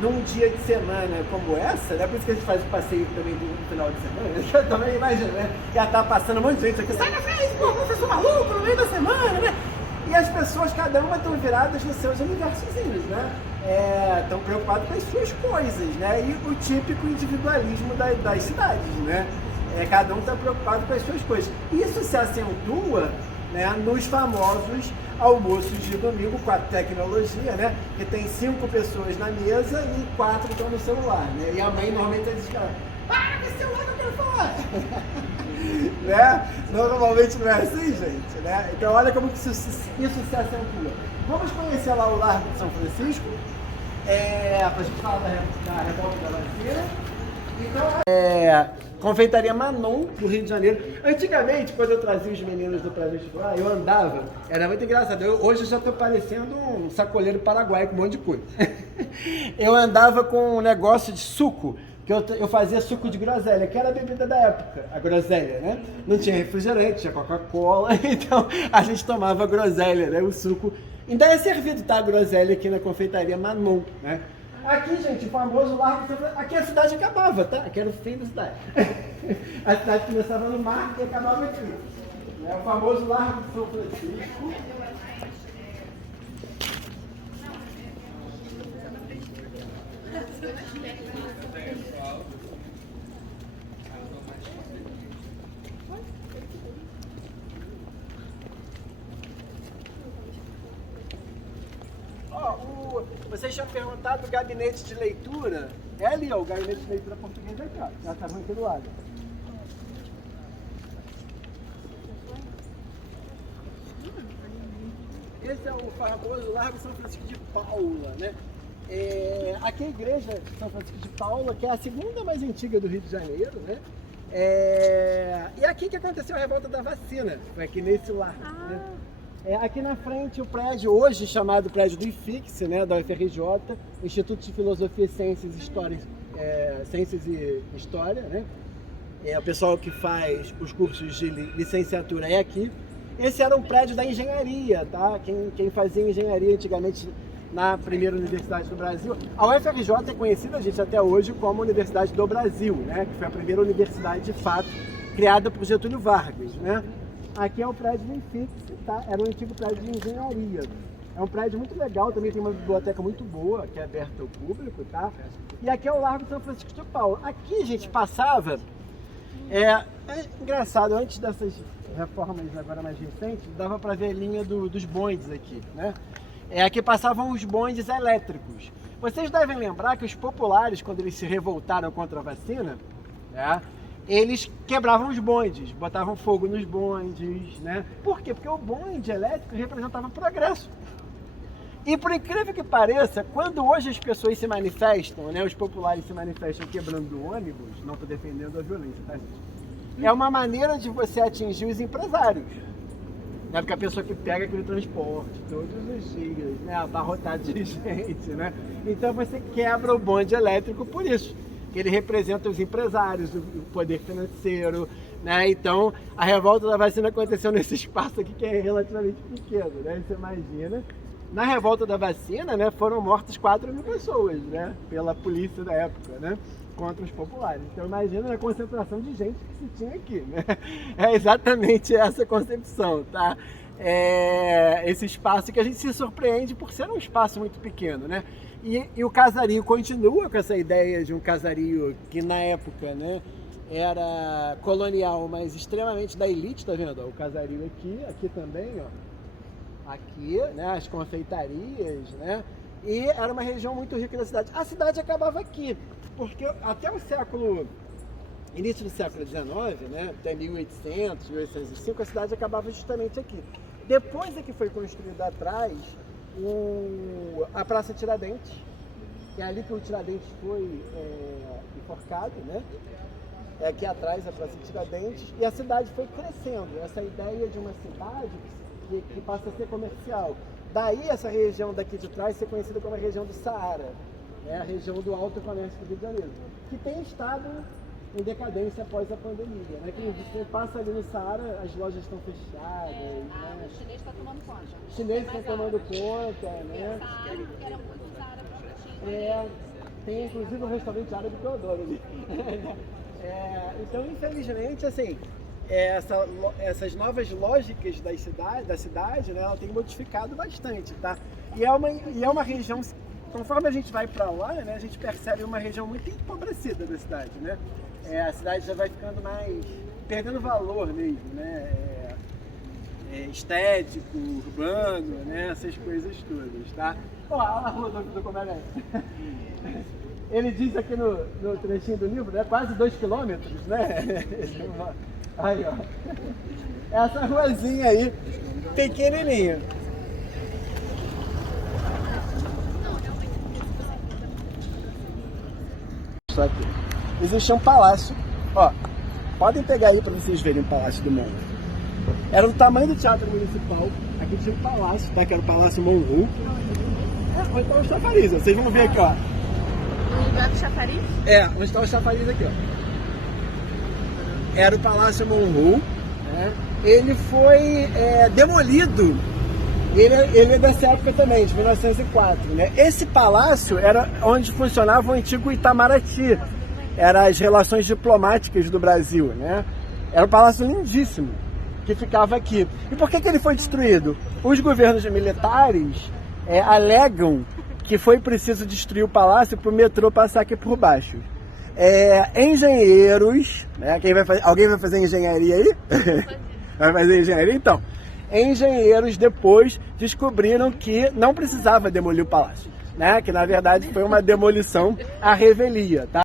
num dia de semana como essa, né? Por isso que a gente faz o passeio também no final de semana, eu também imagino, né? Já tá passando um monte de gente aqui, sai na frente, pô, professor maluco, no meio da semana, né? E as pessoas, cada uma estão viradas nos seus universozinhos, né? Estão preocupadas com as suas coisas, né? E o típico individualismo das cidades, né? Cada um está preocupado com as suas coisas. Isso se acentua, né, nos famosos almoços de domingo com a tecnologia, né? Que tem 5 pessoas na mesa e 4 estão no celular, né? E a mãe normalmente diz, para com esse celular que eu quero falar! Né? Normalmente não é assim, gente, né? Então olha como que isso se acentua. Vamos conhecer lá o Largo de São Francisco, para a gente falar da Revolta da Ladeira. Então, Confeitaria Manon, do Rio de Janeiro. Antigamente, quando eu trazia os meninos do pré-vestibular, eu andava, era muito engraçado. Hoje eu já estou parecendo um sacoleiro paraguaio com um monte de coisa. Eu andava com um negócio de suco, que eu fazia suco de groselha, que era a bebida da época, a groselha, né? Não tinha refrigerante, tinha Coca-Cola, então a gente tomava groselha, né? O suco. Ainda é servido, tá? A groselha aqui na Confeitaria Manon, né? Aqui, gente, o famoso Largo São Francisco. Aqui a cidade acabava, tá? Aqui era o fim da cidade. A cidade começava no mar e acabava aqui. É o famoso Largo São Francisco. Vocês tinham perguntado do gabinete de leitura. É ali, ó, o gabinete de leitura português aqui, ó. Já tá aqui do lado. Esse é o famoso Largo São Francisco de Paula, né? Aqui é a igreja de São Francisco de Paula, que é a segunda mais antiga do Rio de Janeiro, né? E aqui que aconteceu a revolta da vacina, foi aqui nesse largo, né? Aqui na frente o prédio, hoje chamado prédio do IFIX, né, da UFRJ, Instituto de Filosofia, Ciências e História, né? O pessoal que faz os cursos de licenciatura é aqui. Esse era um prédio da engenharia, tá? Quem fazia engenharia antigamente na primeira universidade do Brasil. A UFRJ é conhecida, gente, até hoje como Universidade do Brasil, né? Que foi a primeira universidade, de fato, criada por Getúlio Vargas, né? Aqui é o prédio do IFIX, tá? Era um antigo prédio de engenharia. É um prédio muito legal, também tem uma biblioteca muito boa, que é aberta ao público, tá? E aqui é o Largo São Francisco de Paula. Aqui, gente, passava... É engraçado, antes dessas reformas agora mais recentes, dava para ver a linha dos bondes aqui, né? Aqui passavam os bondes elétricos. Vocês devem lembrar que os populares, quando eles se revoltaram contra a vacina, né, eles quebravam os bondes, botavam fogo nos bondes, né? Por quê? Porque o bonde elétrico representava progresso. E por incrível que pareça, quando hoje as pessoas se manifestam, né, os populares se manifestam quebrando ônibus, não estou defendendo a violência, tá, gente? É uma maneira de você atingir os empresários. Né? Porque a pessoa que pega aquele transporte todos os dias, né, abarrotado de gente, né? Então você quebra o bonde elétrico por isso. Ele representa os empresários, o poder financeiro, né? Então, a revolta da vacina aconteceu nesse espaço aqui que é relativamente pequeno, né? Você imagina. Na revolta da vacina, né, foram mortas 4.000 pessoas, né? Pela polícia da época, né? Contra os populares. Então, imagina a concentração de gente que se tinha aqui, né? É exatamente essa concepção, tá? Esse espaço que a gente se surpreende por ser um espaço muito pequeno, né? E o casario continua com essa ideia de um casario que na época, né, era colonial, mas extremamente da elite, tá vendo? O casario aqui também, ó. Aqui, né, as confeitarias, né? E era uma região muito rica da cidade. A cidade acabava aqui, porque até o início do século XIX, né, até 1800, 1805, a cidade acabava justamente aqui. Depois é que foi construída atrás a Praça Tiradentes, que é ali que o Tiradentes foi enforcado, né? É aqui atrás a Praça Tiradentes, e a cidade foi crescendo, essa ideia de uma cidade que passa a ser comercial. Daí essa região daqui de trás ser conhecida como a região do Saara, né? A região do alto comércio do Rio de Janeiro, que tem estado em decadência após a pandemia, né? Que você passa ali no Saara, as lojas estão fechadas, né? O chinês está tomando conta. Os chineses estão tomando conta, né? Era muito Saara. Tem inclusive um restaurante árabe que eu adoro ali. Então, infelizmente, assim, essas novas lógicas da cidade, né, ela tem modificado bastante, tá? E é uma região, conforme a gente vai para lá, né, a gente percebe uma região muito empobrecida da cidade, né? A cidade já vai ficando mais, perdendo valor mesmo, né? Estético, urbano, né? Essas coisas todas, tá? Ó, a rua do Comeré. Ele diz aqui no trechinho do livro, né? Quase 2 quilômetros, né? Aí, ó. Essa ruazinha aí, pequenininha. Isso aqui. Existia um palácio, ó. Podem pegar aí para vocês verem o Palácio do Monro. Era do tamanho do Teatro Municipal. Aqui tinha um palácio, tá? Que era o Palácio Monro. Onde está o chafariz? Vocês vão ver aqui, ó. No lugar do chafariz? Onde está o chafariz aqui, ó. Era o Palácio Monro, né? Ele foi demolido Ele é dessa época também, de 1904, né? Esse palácio era onde funcionava o antigo Itamaraty, eram as relações diplomáticas do Brasil, né? Era um palácio lindíssimo, que ficava aqui. E por que ele foi destruído? Os governos militares alegam que foi preciso destruir o palácio para o metrô passar aqui por baixo. Engenheiros, né? Alguém vai fazer engenharia aí? Vai fazer engenharia? Então, engenheiros depois descobriram que não precisava demolir o palácio, né? Que na verdade foi uma demolição à revelia, tá?